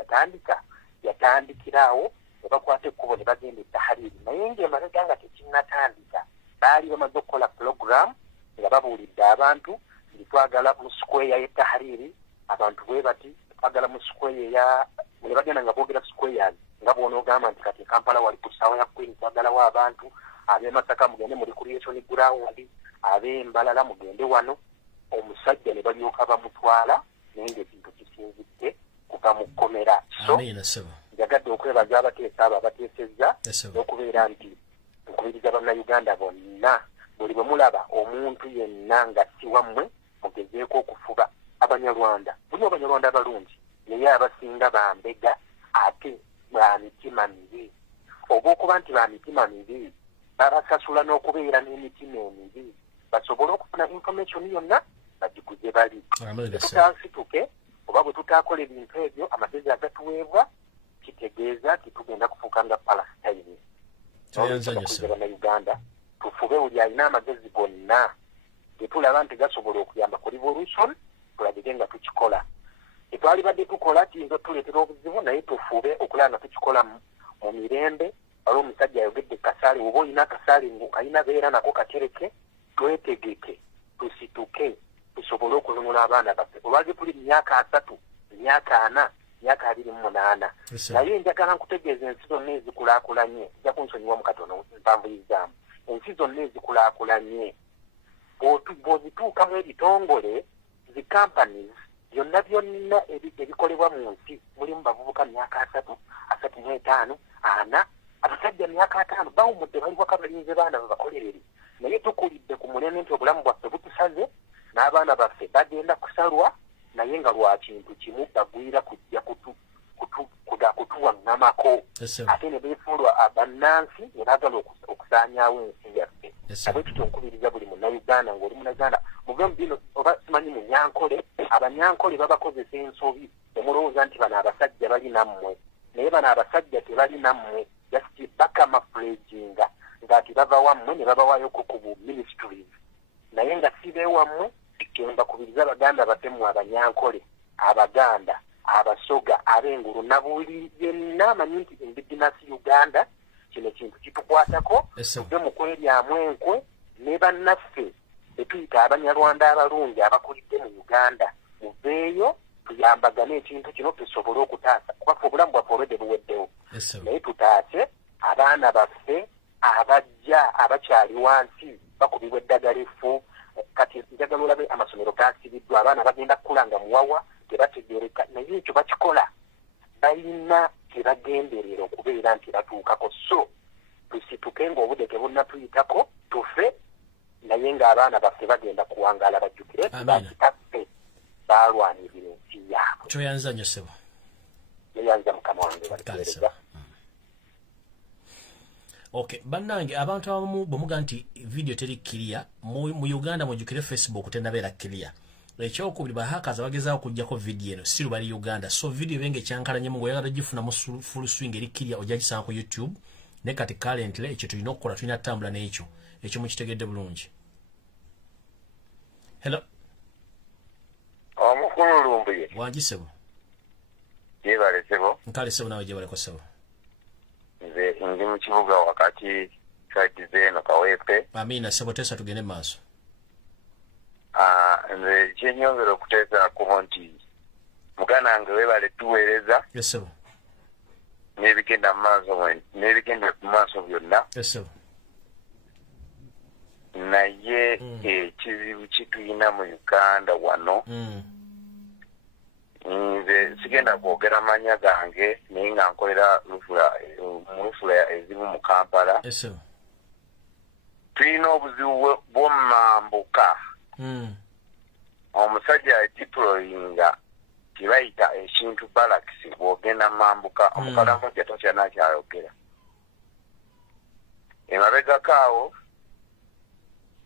yatandikiraawo ne bakwata ekkubo ne bagenda Tahariri. Naye ng'emabega nga tekinnatandika baali bamaze okukola program nga babuulidde abantu nti twagala mu square ya Tahariri abantu bwe bati twagala mu square ya ne bagenda nga boogera squares nga bw'onoogamba nti kati Kampala wali ku ssaawa ya Queen twagalawo abantu ab'e Masaka mugende mu recreation ground ab'Embalala mugende wano. Omusajja ne balyoka bamutwala naye ng'ekintu kisinzidde kuva mu kkomera. So njagadde okwebaza abateesa abo abateesezza n'okubeera nti nkubiriza bannayuganda bonna buli bwe mulaba omuntu yenna nga si wammwe mugezeeko okufuba abanyarwanda. Bulimu abanyarwanda abalungi naye abasinga bambega ate ba mitima mibi. Oba okuba nti ba mitima mibi babasasula n'okubeera n'emitima emibi basobole okufuna information yonna bagiguze bali. Tutansituke oba bwe tutaakola ebintu ebyo amagezi agatuweebwa kitegeeza nti tugenda kufuuka nga Palestine. Bannayuganda tufube buli alina amagezi gonna getulaba nti gasobola okuyamba ku revolution tulabire nga tukikola. Tetwali badde tukola kiyinza tuleetera obuzibu naye tufube okulaba nga tukikola mu mirembe. Waliwo omusajja ayogedde kasaale oba olina akasaale ng'okalina beera nako katereke twetegeke tusituke tusobole okununula abaana baffe. Olwali tuli myaka 3 myaka 4 myaka 28 naye njagala nkutegeeza ensi zonna ezikulaakulanye ojja kunsonyiwa mu katono mpanvuyizaamu. Ensi zonna ezikulaakulanye bw'ozituukamu ebitongole zi companies byonna ebikolebwa mu nsi mulimu bavubuka myaka 3 35 4 abasajja myaka 5 bawumudde bali waka balinze baana babakolerere naye tukulidde ku mulembe nti obulamu bwaffe butusaze n'abaana baffe bagenda kusalwa naye nga lwa kintu kimu bagwira kujja kutuwaŋŋamako ate ne beefuulwa bannansi ne baagala okusaanyaawo ensi yaffe abwe tutyo nkubiriza buli munnayuganda ng'oli munnayuganda muve mu bino oba simanyi mu nyankole abanyankole babakozesa ensobi omulowooza nti bano abasajja bali nammwe naye bano abasajja tebali nammwe just bakamafulaginga ng'ati bava wammwe ne babawayoko ku bu ministries naye nga si beewammwe kembakubiriza abaganda batemu abanyankole abaganda abasoga ab'engulu na buli yenna amanyi nti indigenous Uganda kino kintu kitukwatako tuve mu kweryamu enkwe ne bannaffe betuyita abanyarwanda abalungi abakulidde mu Uganda muveeyo tuyambagane ekintu kino tusobole okutaasa kubaffe obulamu bwaffe obwedde buweddewo naye tutaase abaana baffe abajja abakyali wansi bakubibwa eddagala effu kati njagala olabe amasomero gaasibiddwa abaana bagenda kukulanga muwawa tebategereka naye ekyo bakikola balina tebagenderera okubeera nti batuukako so tusituke ng'obudde tebunnatuyitako tufe naye ng'abaana baffe bagenda kuwangaala bajjukire bakitaffe baalwanirira ensi yaabwe kyoyanza nnyo ssebo yeyanza mukama wange balikuweereza okay bannange abantu abamu bwemuga nti video teri kiriya mu Uganda mujjukire Facebook tenabeera kiriya ekyokubiri bahakazi bagezaako okuggyako video eno siru bali Uganda so video benge ekyankalanyemu ng'oyagala gifuna mu full swing eri kiriya ojja gisanga ku YouTube ne kati currently ekyo tulina okukola tulina tambula n'ekyo ekyo mukitegedde bulungi. Hello omukulu Lumbuye wangi sebo yebale sebo nkale sebo nawe gyebaleko sebo nze ndi mu kibuga wakati side zeno kawepe amina sebo tesa tugende maaso nze kyenyongera okuteekaako nti muganda wange webale tuweereza sebo n'ebigenda mu maaso byonna sebo naye ekizibu kituyina mu Uganda wano nze sigenda kwogera manya gange naye nga nkolera mu lufula ezimu mu Kampala tulina obuzibu bw'omambuka omusajja adiployinga kibayita ekintu balakisi bw'ogenda mambuka omukalamoja tokyanakyayogera emabegako awo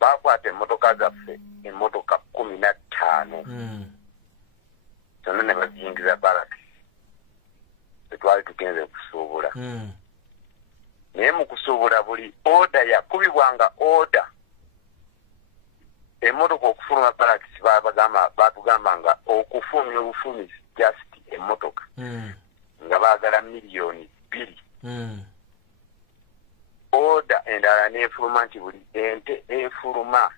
bakwata emmotoka zaffe emmotoka 15 zonna ne baziyingiza balakisi tetwali tugenze kusuubula naye mu kusuubula buli oda yakubibwanga oda emmotoka okufuluma balakisi batugamba nga okufulumya obufulumisi just emmotoka nga baagala miliyoni 2 oda endala n'efuluma nti buli ente efuluma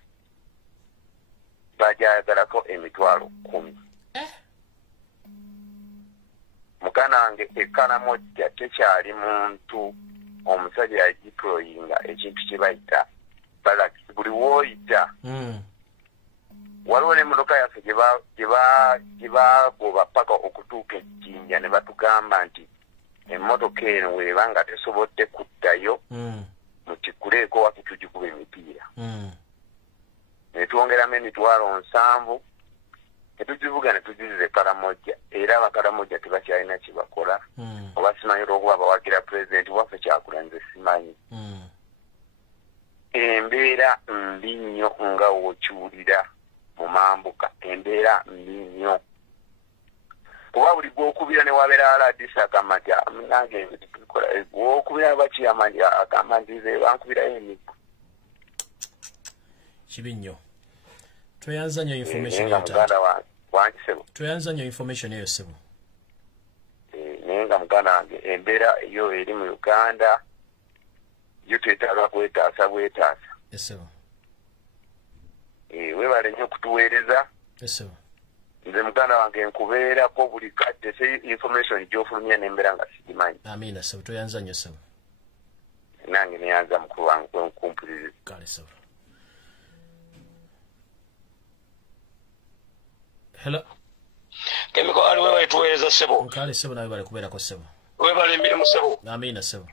bajayagalako emitwalo 10 muganda wange ekkalamojja tekyali muntu omusajja yagiployinga ekintu kye bayita balakisi buli wooyita waliwo n'emmotoka yaffe gye bagoba paka okutuuka ejjinja ne batugamba nti emmotoka eno weeba nga tesobodde kuddayo mukikuleeko waki tugikuba emipiira ne twongeramu emitwalo 7 netugivuga ne tugiziza ekkalamojja era abakalamojja tebakyalina kye bakola oba simanyi olw'okuba bawagira pulezidenti waffe kyakula nze simanyi embeera mbi nnyo nga wokiwulira mu mambuka embeera mbi nnyo kuba buli gwokubira ne wabeera aladisi agamba nti nange tubikola gwokubira bakiyama nti agamba nti ze bankubirayo emiggo kibi nnyo tweyanza nnyo information eyo muganda wange sebo tweyanza nnyo information eyo sebo naye nga muganda wange embeera eyo eri mu Uganda yo twetaaga kwetaasa bwetaasa esebo webale nnyo okutuweereza esebo nze muganda wange nkubeerako buli kadde se information gy'ofulumya n'embeera nga sigimanyi amina sebo tweyanza nnyo sebo nange neyanza mukulu wange kwenkumpuliriza kale sebo hello kemiko ali wewe tuweereza sebo kale sebo nawe bale kubeerako sebo webale emirimu sebo amina sebo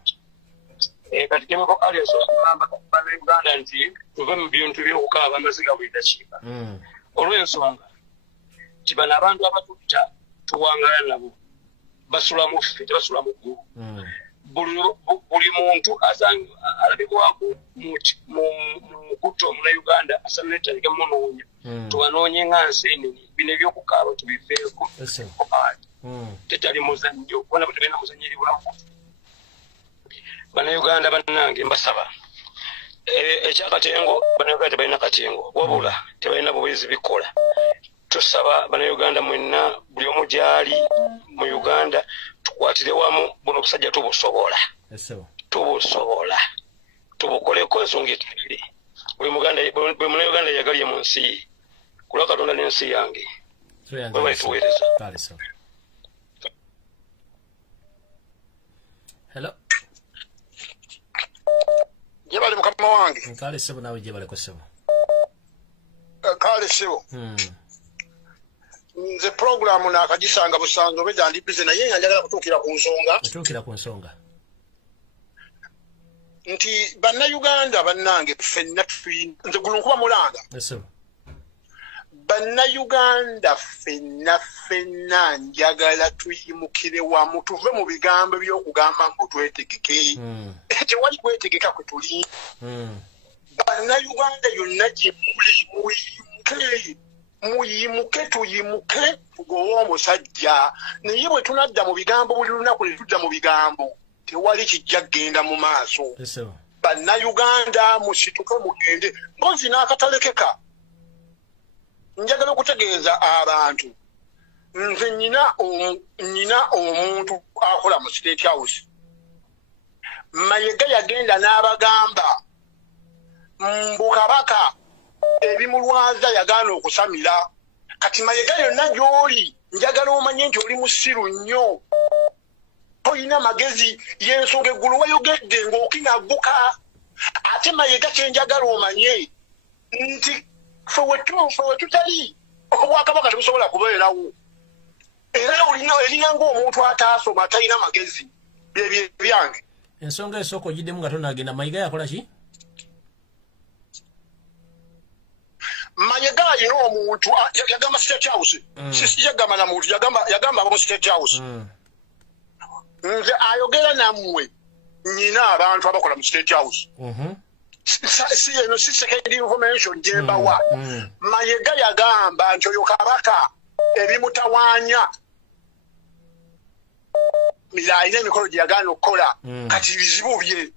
kati chemical alias okugamba bana Uganda nti tuve mu bintu by'okukaaba amaziga buli dakiika olw'ensonga nti bano abantu abatutta tuwangala nabo basula mu ffe tebasula mu ggulu buli muntu alabibwako mu kutta Omunnayuganda asanetaliga munoonya tubanoonye nga nseenene bino ebyokukaaba tubiveeko tetali muzannyo kubona bwe tebalina muzannyo eri bulamu Bannayuganda bannange mbasaba ekyakatengo Bannayuganda tebalina katengo wabula tebalina buweezi bikola tusaba Bannayuganda mwenna buli omu gyali mu Uganda tukwatire wamu buno obusajja tubusobola tubukoleko ensonga etabire buli Munnayuganda yagalye mu nsi ye kulwa Katonda n'ensi yange bwe balituweereza. Hello. Jebale mukama wange. Nkale sebo nawe jebale ko sebo. Kale sebo. Nze program na akagisanga busanzo beda ndi busy na yenga njagala kutukira ku nsonga. Kutukira ku nsonga. Nti Bannayuganda bannange ffenna nze gulu kuba mulanga. Eso. Bannayuganda ffenna njagala tuyimukire wamu tuve mu bigambo by'okugamba mbu twetegeke. Tewali kwetegeka kwe tuli. Bannayuganda yonna gye muli muyimuke tuyimuke tugowe omusajja naye bwe tunadda mu bigambo buli lunaku ne tudda mu bigambo tewali kijja kgenda mu maaso. Bannayuganda musituke mugende mpozi n'akatalekeka. Njagala okutegeeza abantu nze nnyina omuntu akola mu State House. Mayiga yagenda n'abagamba mbu Kabaka ebimulwaza yagaana okusamira. Kati Mayiga yonna gy'oli njagala omanye nti oli musiru nnyo. Toyina magezi y'ensonga eggulu wayogedde ng'okinagguka. Ate Mayiga kye njagala omanye nti ffe wetutali Obwakabaka tebusobola kubeerawo. Era erina ng'omuntu ataasoma talina magezi bye byange. Ensonga esooka ogiddemu nga tonagenda Mayiga yakola ki? Mayiga alina omuntu yagamba State House. Yagamba na muntu yagamba abo State House. Nze ayogera nammwe nnyina abantu abakola mu State House. Si second information gyembawa. Mayiga yagamba nti oyo Kabaka ebimutawaanya alina emikolo gye yagaana okukola kati bizibu bye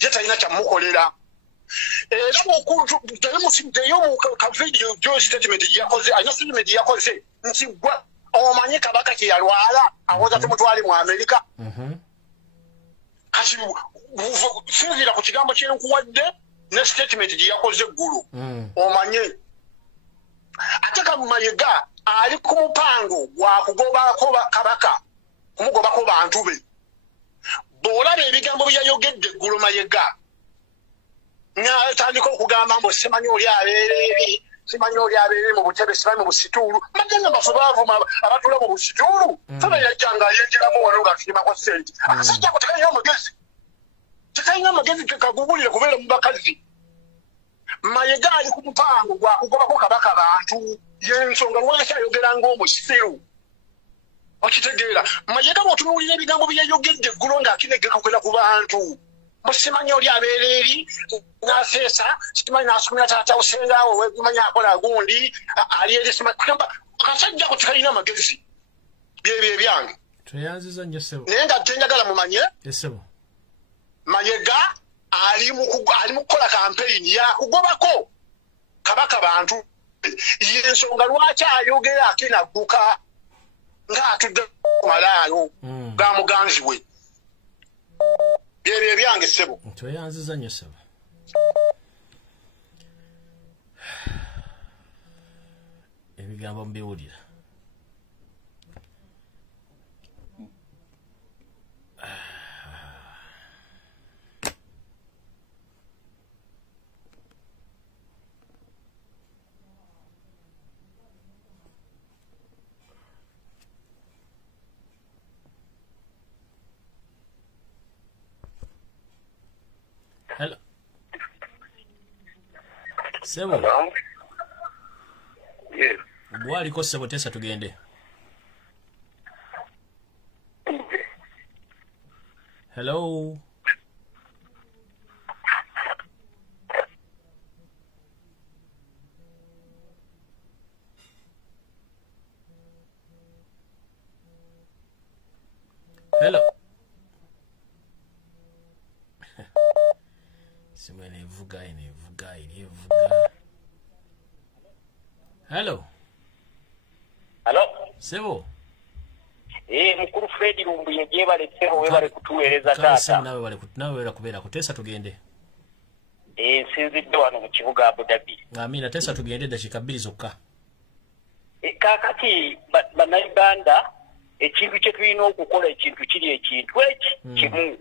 ye talina kyamukolera. Era mu kavidiyo gyo statement yakoze alina statement yakoze nti gwe omanye Kabaka kye yalwala awoza tumutwale mu Amerika. Kati sinzira ku kigambo kyenkuwadde ne statement gye yakoze eggulu omanye. Ate Mayiga ali ku mupango gwa kugobako Kabaka kumugobako bantu be. Bw'olaba ebigambo bye yayogedde eggulu Mayiga n'atandika okugamba mbu simanyi oli abeera simanyi oli abeera mu butebe simanyi mu busituulu. Magenda bafe baavuma abatula mu busituulu feba yajjanga ayenjeramu wano ng'atunyimako ssente. Akasajja ako tekalina amagezi kagubulire kubeera mu bakazi. Mayiga ali ku mupango gwa kugobako Kabaka bantu y'ensonga lwaki ayogera ng'omusiru. Okitegeera Mayiga bw'otunuulira ebigambo bye yayogedde eggulu ng'akinegeka okugenda ku bantu. Musimanyi oli abeera eri n'aseesa simanyi n'asomera taata usengaawo wemanyi akola gundi ali eri simanyi kugamba akasajja ako tekalina amagezi byebyo ebyange. Tweyanziza nnyo ssebo. Naye nga tenjagala mumanye Mayiga ali mu kukola kampeyini yakugobako Kabaka bantu y'ensonga lwaki ayogera akinagguka ng'atudde ku malaalo ga muganzi we. Byebyo ebyange ssebo. Tweyanziza nnyo ssebo. Ebigambo mbiwulira. Hello. Sebo. Yes. Gwali ko sebo tesa tugende. Hello. Hello. Simene vuga ine vuga. Hello. Hello. Sebo. Mukuru Fred Lumbuye jebale sebo webale kutuweleza tata. Nawe wera kubeera kutesa tugende. Nsinzidde wano mu kibuga Abu Dhabi. Amina tesa tugende dakika 2 zokka. Kakati bannayuganda ekintu kye tulina okukola ekintu kiri ekintu kimu.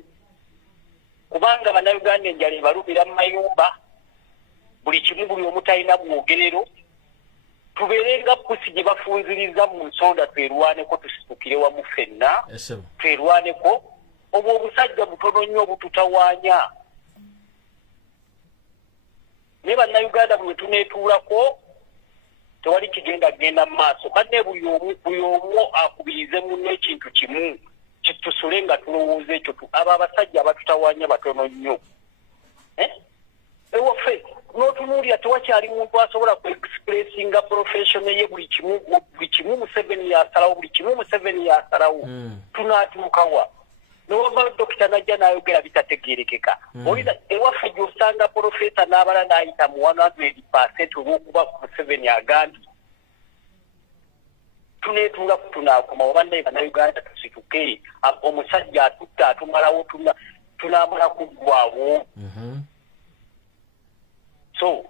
Kubanga bannayuganda enjala ebalumira mu mayumba buli kimu buli omutalina bwogerero. Tuberenga pusi gye bafunziriza mu nsonda twerwaneko tusitukire wamu ffenna. Twerwaneko obwo obusajja butono nnyo obututawaanya. Ne bannayuganda bwe tuneetuulako tewali kigenda mu maaso. Banne buli omu akubirize munno ekintu kimu kitusule nga tulowooza ekyo abo abasajja abatutawaanya batono nnyo. Ewaffe n'otunuulira tewakyali muntu asobola ku-expressinga professional ye buli kimu Museveni yasalawo buli kimu Museveni yasalawo. Tunaatuukawa nowava dokita najja n'ayogera bitategeerekeka. Olina ewaffe gy'osanga profesa n'abala n'ayita mu 100% olw'okuba Museveni agambye. Tuneetuula tunaakoma obannaye bannayuganda tusituke omusajja atutta atumalawo tunaamala kuggwawo. So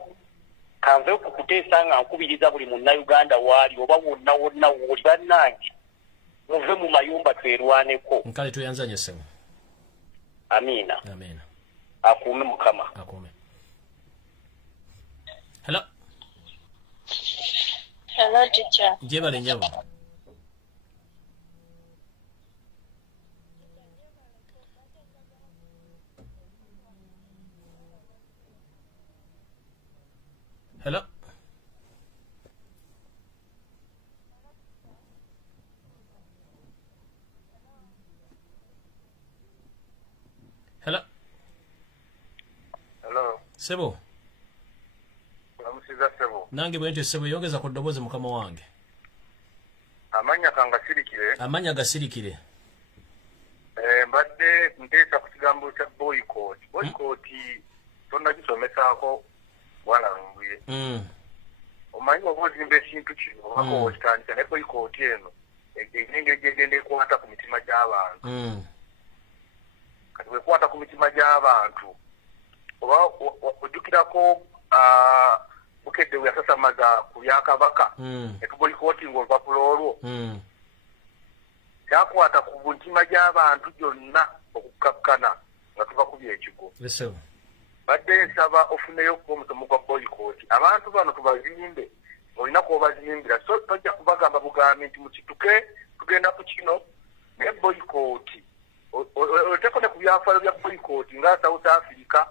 kanve okukuteesa nga nkubiriza buli munnayuganda waali oba wonna wooli bannange muve mu mayumba twerwaneko. Nkale tuyanzanye sebo. Amina. Amina. Akuume Mukama. Akuume. Hello. Hello teacher. Jebale njabo. Hello. Hello. Hello. Sebo. Bamusiza sebo. Nange bwente sebo yongeza ku ddoboozi mukama wange. Amanya kangasirikire. Amanya gasirikire. Mbadde nteesa ku kigambo kya boycott. Boycott tonna kisomesaako bwana Lumbuye. Omanyi oba ozimba ekintu kino obaka okitandika ne boycott eno engeri gyegenda ekwata ku mitima gy'abantu. Kati bwekwata ku mitima gy'abantu oba ojjukirako bukedde bwe yasasamaza ku byakabaka netuboycottinga olupapula olwo kyakwata ku mitima gy'abantu gyonna okukkakkana nga tubakubya ekigo. Badde nsaba ofuneyo ku omusomo gwa boycott. Abantu bano tubazimbe olina kw'obazimbira so tojja kubagamba bugambi nti mukituke tugenda ku kino naye boycott oteko ne ku byafaayo bya boycott nga South Africa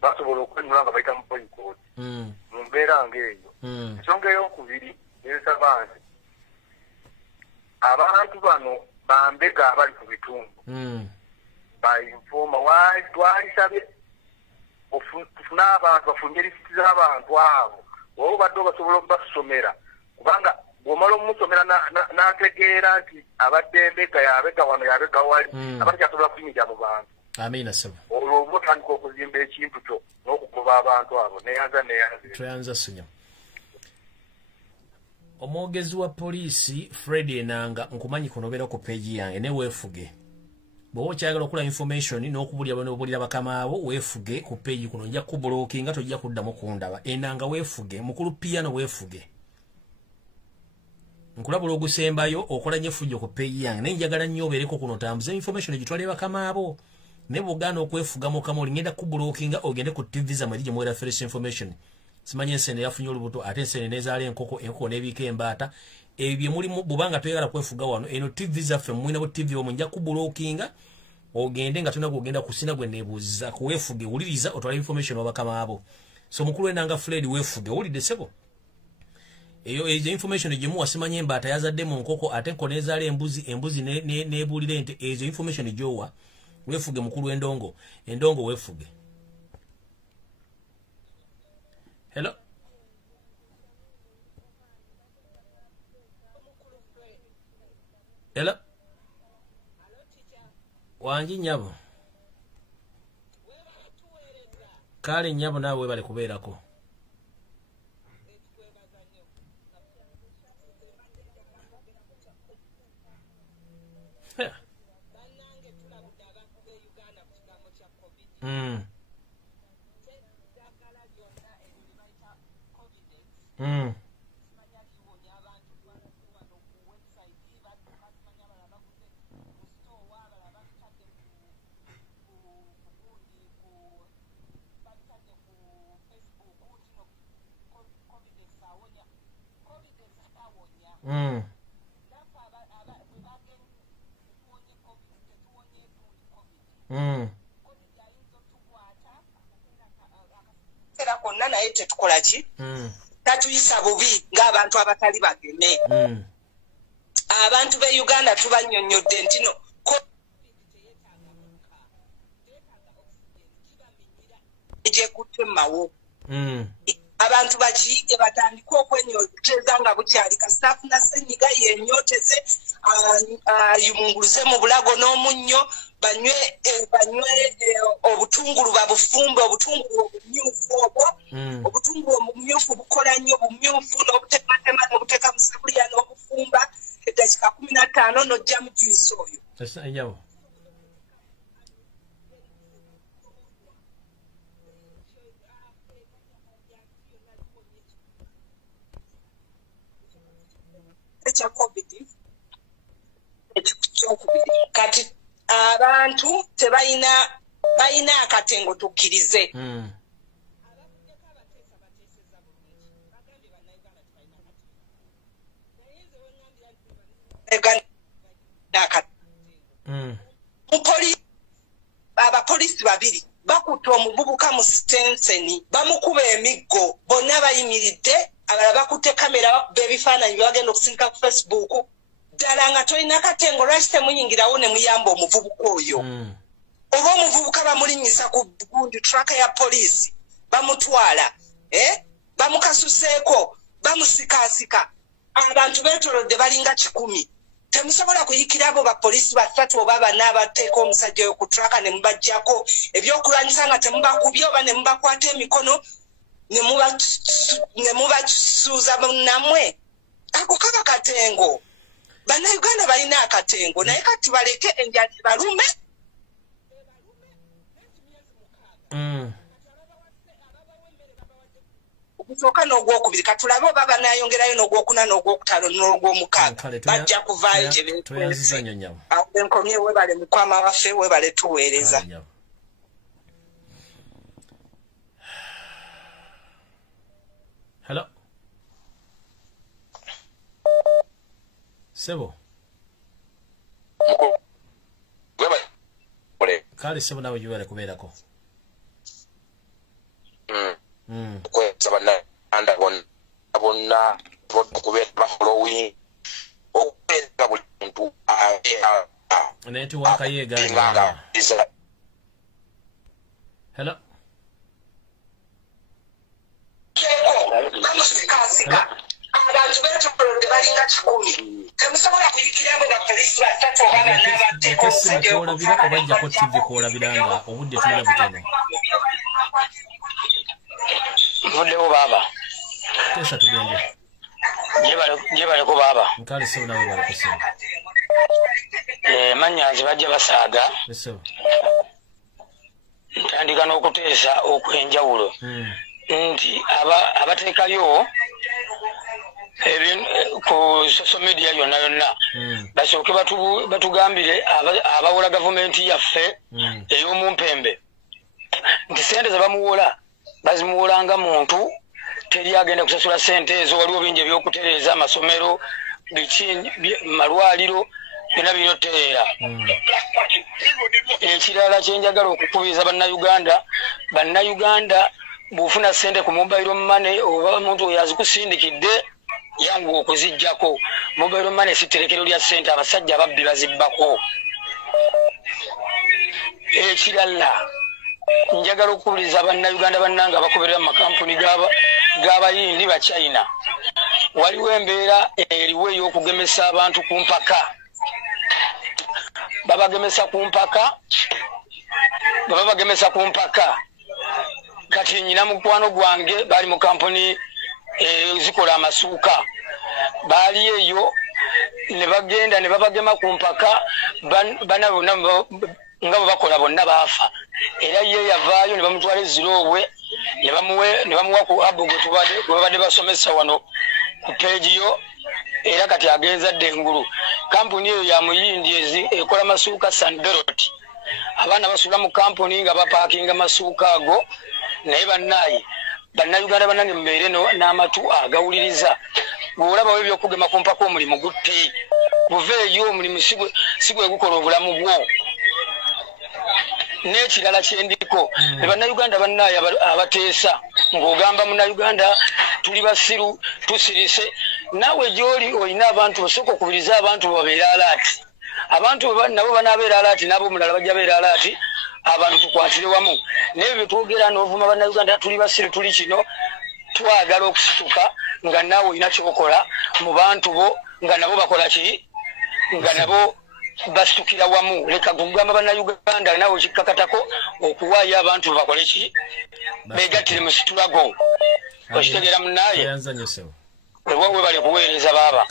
basobola okwenyula nga bayita mu boycott mu mbeera ng'eyo. Ensonga ey'okubiri ensaba nti abantu bano bambega abali ku bitundu bayinfooma twalisabye tufune abantu bafunye lisiti z'abantu abo oba obadde obasobola okubasomera kubanga bw'omala omusomera n'ategeera nti abadde embega yabega wano yabega wali abatakyasobola kuyingira mu bantu. Amina sebo. Olwo oba otandika okuzimba ekintu kyo n'okugoba abantu abo neyanza. Tweyanza sinya. Omwogezi wa poliisi Fred Enanga nkumanyi kunobeera ku peegi yange ne weefuge. Bw'oba okyagala okula information n'okubulira bakama abo weefuge ku peegi kuno nja kubulookinga tojja kuddamu kundaba. Enanga weefuge, mukulu piano weefuge. Nkulabula ogusembayo okola nnyo effujjo ku peegi yange naye njagala nnyo obeereko kuno otambuze information egitwale bakama abo. Ne bw'ogaana okwefuga mu kamoli ngenda kubulookinga ogende ku TV zammwe eri gye muwera fresh information. Simanyi ensene yafunye olubuto ate ensene nezaala enkoko n'ebiika embaata. Ebyo mulimu bubanga twegala kwefuga wano eno TV zaffe mwina bu TV omwe nja kubulookinga ogende nga tuna kugenda kusina gwe nebuuza kuwefuge uliriza otwala information obakama abo so mukulu enanga Fred wefuge ulide sebo eyo information ejimu wasimanye embata yazadde mu nkoko ate konezale embuzi nebulire ente ezo information ejowa wefuge mukulu endongo wefuge. Hello. Hello. Wanji nyabo. Kale nyabo nawe bale kubeerako. Konna naye tetukola ki tatuyisa bubi ng'abantu abatali bageme abantu be Uganda tubanyonyodde ntino je kutemawo abantu bakiyige batandika okwenyoteza nga bukyali kasitafu na senyiga yenyoteze yumunguluze mu bulago n'omunnyo banywe obutungulu babufumbe obutungulu obumyufu obwo obutungulu obumyufu bukola nnyo bumyufu n'obutematema n'obuteeka mu sabuliya n'obufumba eddakiika 15 n'ojja mu juice oyo. Kati abantu tebalina akatengo tukkirize abapolisi babiri bakutte omuvubuka mu Stenseni bamukuba emiggo bonna bayimiridde abalala bakutte kamera bakuba ebifaananyi bagenda okusindika ku Facebook ddala nga tolina katengo lwaki temuyingirawo ne muyamba omuvubuka oyo oba omuvubuka bamulinnyisa ku gundi traka ya poliisi bamutwala bamukasuseeko bamusikaasika abantu beetolodde balinga 10 temusobola kuyikira abo bapoliisi 3 oba 4 abateeka omusajja oyo ku traka ne mubajjako ebyokulwanyisa nga temubakubye oba ne mubakwata emikono ne mubasuuza namwe ako kaba katengo. Bannayuganda balina akatengo naye kati baleke enjala balume okusooka n'ogwokubiri katulabe oba banayongerayo n'ogwokuna n'ogwokutaano n'ogwomukaaga bajja kuvaayo gye beekwese enkomye webale mukwama waffe webale tuweereza. Hello. Sebo. Kale sebo nawe yuwele kubeerako. Kwesa bannayuganda bonna okubeera bafollowing okubeera buli muntu netiwaaka yeegaana. Hello. Abantu beetolodde balinga 10 temusobola kuyikira abo bapoliisi 3 oba 4 abateeka omusajja okulabira obajjako TV kuolabiranga obudde tulina butono. Mvuddewo baaba tesa tugende gye baleko baaba nkale sebo nawe baleko sebo manyanzi bajja basaaga ntandika n'okuteesa okwenjawulo nti abateekayo ku social media yonna basooke batugambire abawola gavumenti yaffe ey'omumpembe nti sente zebamuwola bazimuwolanga muntu teri agenda kusasula sente ezo waliwo bingi ebyokutereeza amasomero malwaliro byonna binyoteera ekirala kyenjagala okukubiriza bannayuganda bw'ofuna ssente ku mobile money oba omuntu oyo azikusindikidde yangu okuzijjako mobile money si tterekero lya ssente abasajja ababbi bazibbako ekirala njagala okukubiriza bannayuganda bannanga abakoberera mu makampuni g'abayindi ba China waliwo embeera eriwo ey'okugemesa abantu ku mpaka babagemesa ku mpaka kati nyina mukwano gwange bali mu kampuni zikola amasuuka baali eyo ne bagenda ne babagema ku mpaka bana bonna nga bwe bakola bonna baafa era ye yavaayo ne bamutwala eziroobwe ne bamuwa ku abu gwe babadde basomesa wano ku peegi yo era kati agenza ddengulu kampuni eyo ya muyindi ekola masuuka Sandberot abaana basula mu kampuni nga bapaakinga masuuka ago naye bannayuganda bannange mubeere n'amatu agawuliriza bw'olabawo ebyokugema ku mpaka omulimu gutte buveeyo omulimu si gwe gukola obulamu bwo n'ekirala kyendiko ne bannayuganda bannaye abateesa ng'ogamba munnayuganda tuli basiru tusirise naawe gy'oli olina abantu osooka okubiriza abantu babeere alaati abantu nabo banaabeera alaati nabo omulala bajja beera alaati abantu tukwatire wamu naye byetwogera n'ovuma bannayuganda tuli basiru tuli kino twagala okusituka nga naawe olina kyokola mu bantu bo nga nabo bakola ki nga nabo basitukira wamu leka kugamba bannayuganda naawe kikkakatako okuwaayo abantu bakole ki beegattire mu situlago okitegeera munnaye wewawe bali kuweereza baaba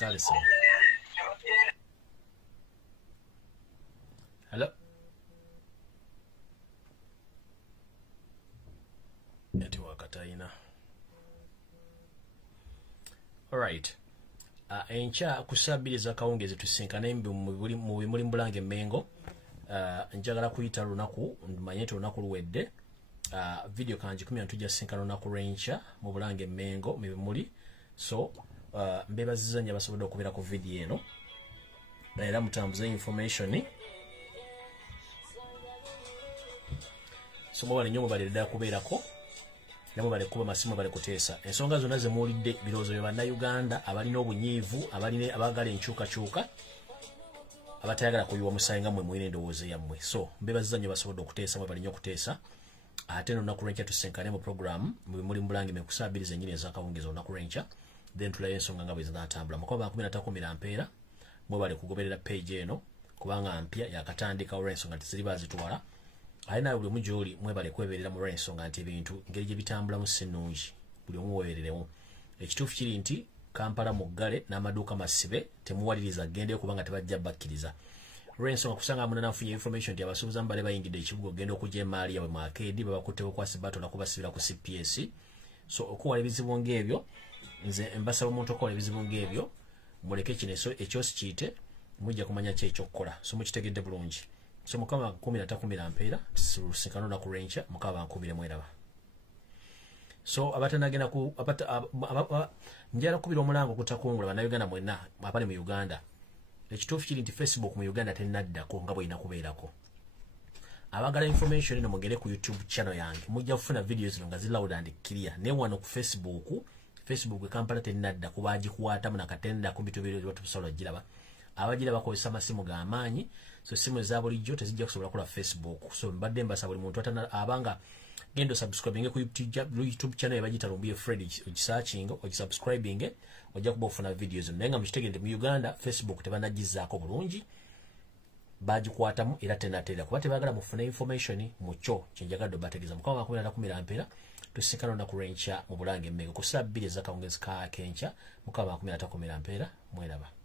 alright enkya kusabiriza kawungezi tusinkane mu bimuli Mbulange Mengo njagala kuyita lunaku manye nti lunaku luwedde video kanji 10 tujja sinkana lunaku lwenkya mu Bulange Mengo mu bimuli so mbebaziza nnyo abasobodde okubeera ku video eno era mutambuze information so mwebale nnyo mwebale ddala kubeerako namwe bale kuba masimu bale kuteesa ensonga zonna ze muwulidde birowoozo bya bannayuganda abalina obunyiivu abagala enkyukakyuka abatayagala kuyiwa musayi nga mmwe mulina endowooza yammwe so mbebaziza nnyo basobodde okuteesa mwebale nnyo okuteesa ate n'olunaku lwenkya tusenkane mu program muli Mbulange Mengo kusaabiriza ennyini ez'akawungezi olunaku lwenkya then tulayo ensonga nga bwe zinatambula mukoba 13 mpeera mwebale kugoberera page eno kubanga mpya yakatandika olw'ensonga teziri bazitwala aye nawe buli mugyoli mwebale kweberera mu lw'ensonga nti ebintu engeri gye bitambulamu si nnungi buli omu weebereremu ekituufu kiri nti Kampala muggale n'amaduuka masibe temuwaliriza gendeyo kubanga tebajja bakkiriza lw'ensonga kusanga munanafunye information nti abasuubuza mbale bayingidde ekibuga ogenda okujja emaali yabwe mu akeedi babakutteko kwasi batola kubasibira ku CPS so okuwala ebizibu ng'ebyo nze mbasaba omuntu okuwala ebizibu ng'ebyo muleke kino ekyosi kiyite mujja kumanya ki ekyokukola so mukitegedde bulungi so mukama 13 mpeera tusinkana olunaku lwenkya mukama 10 mweraba so abatanagenda ku njala kubira omulango kutakungula bannayuganda mwenna abali mu Uganda ekituufu kiri nti Facebook mu Uganda tennaddako nga bw'erina kubeerako abagala information eno mugere ku YouTube channel yange mujja kufuna videos zino nga zi loud and clear ne wano ku Facebook Kampala tennadda ku bagikwatamu nakatenda ku bitu biro tusobola giraba abagira bakozesa amasimu ga amaanyi so simu za bulijjo tezijja kusobola kola Facebook so mbadde mbasa buli muntu abanga gendo subscribing ku YouTube channel yabagita Lumbuye Fred searching subscribing ojja kubofuna videos nenga mukitegende mu Uganda Facebook tebanagizaako bulungi bagikwatamu era tenatera kuba tebagala mufune information mucho kyenjagadde bategeza mukama 10 mpeera tusikana na kurencha mu Bulange Mengo kusabiriza kawungezi ka kencha mukama 13 mpeera mweraba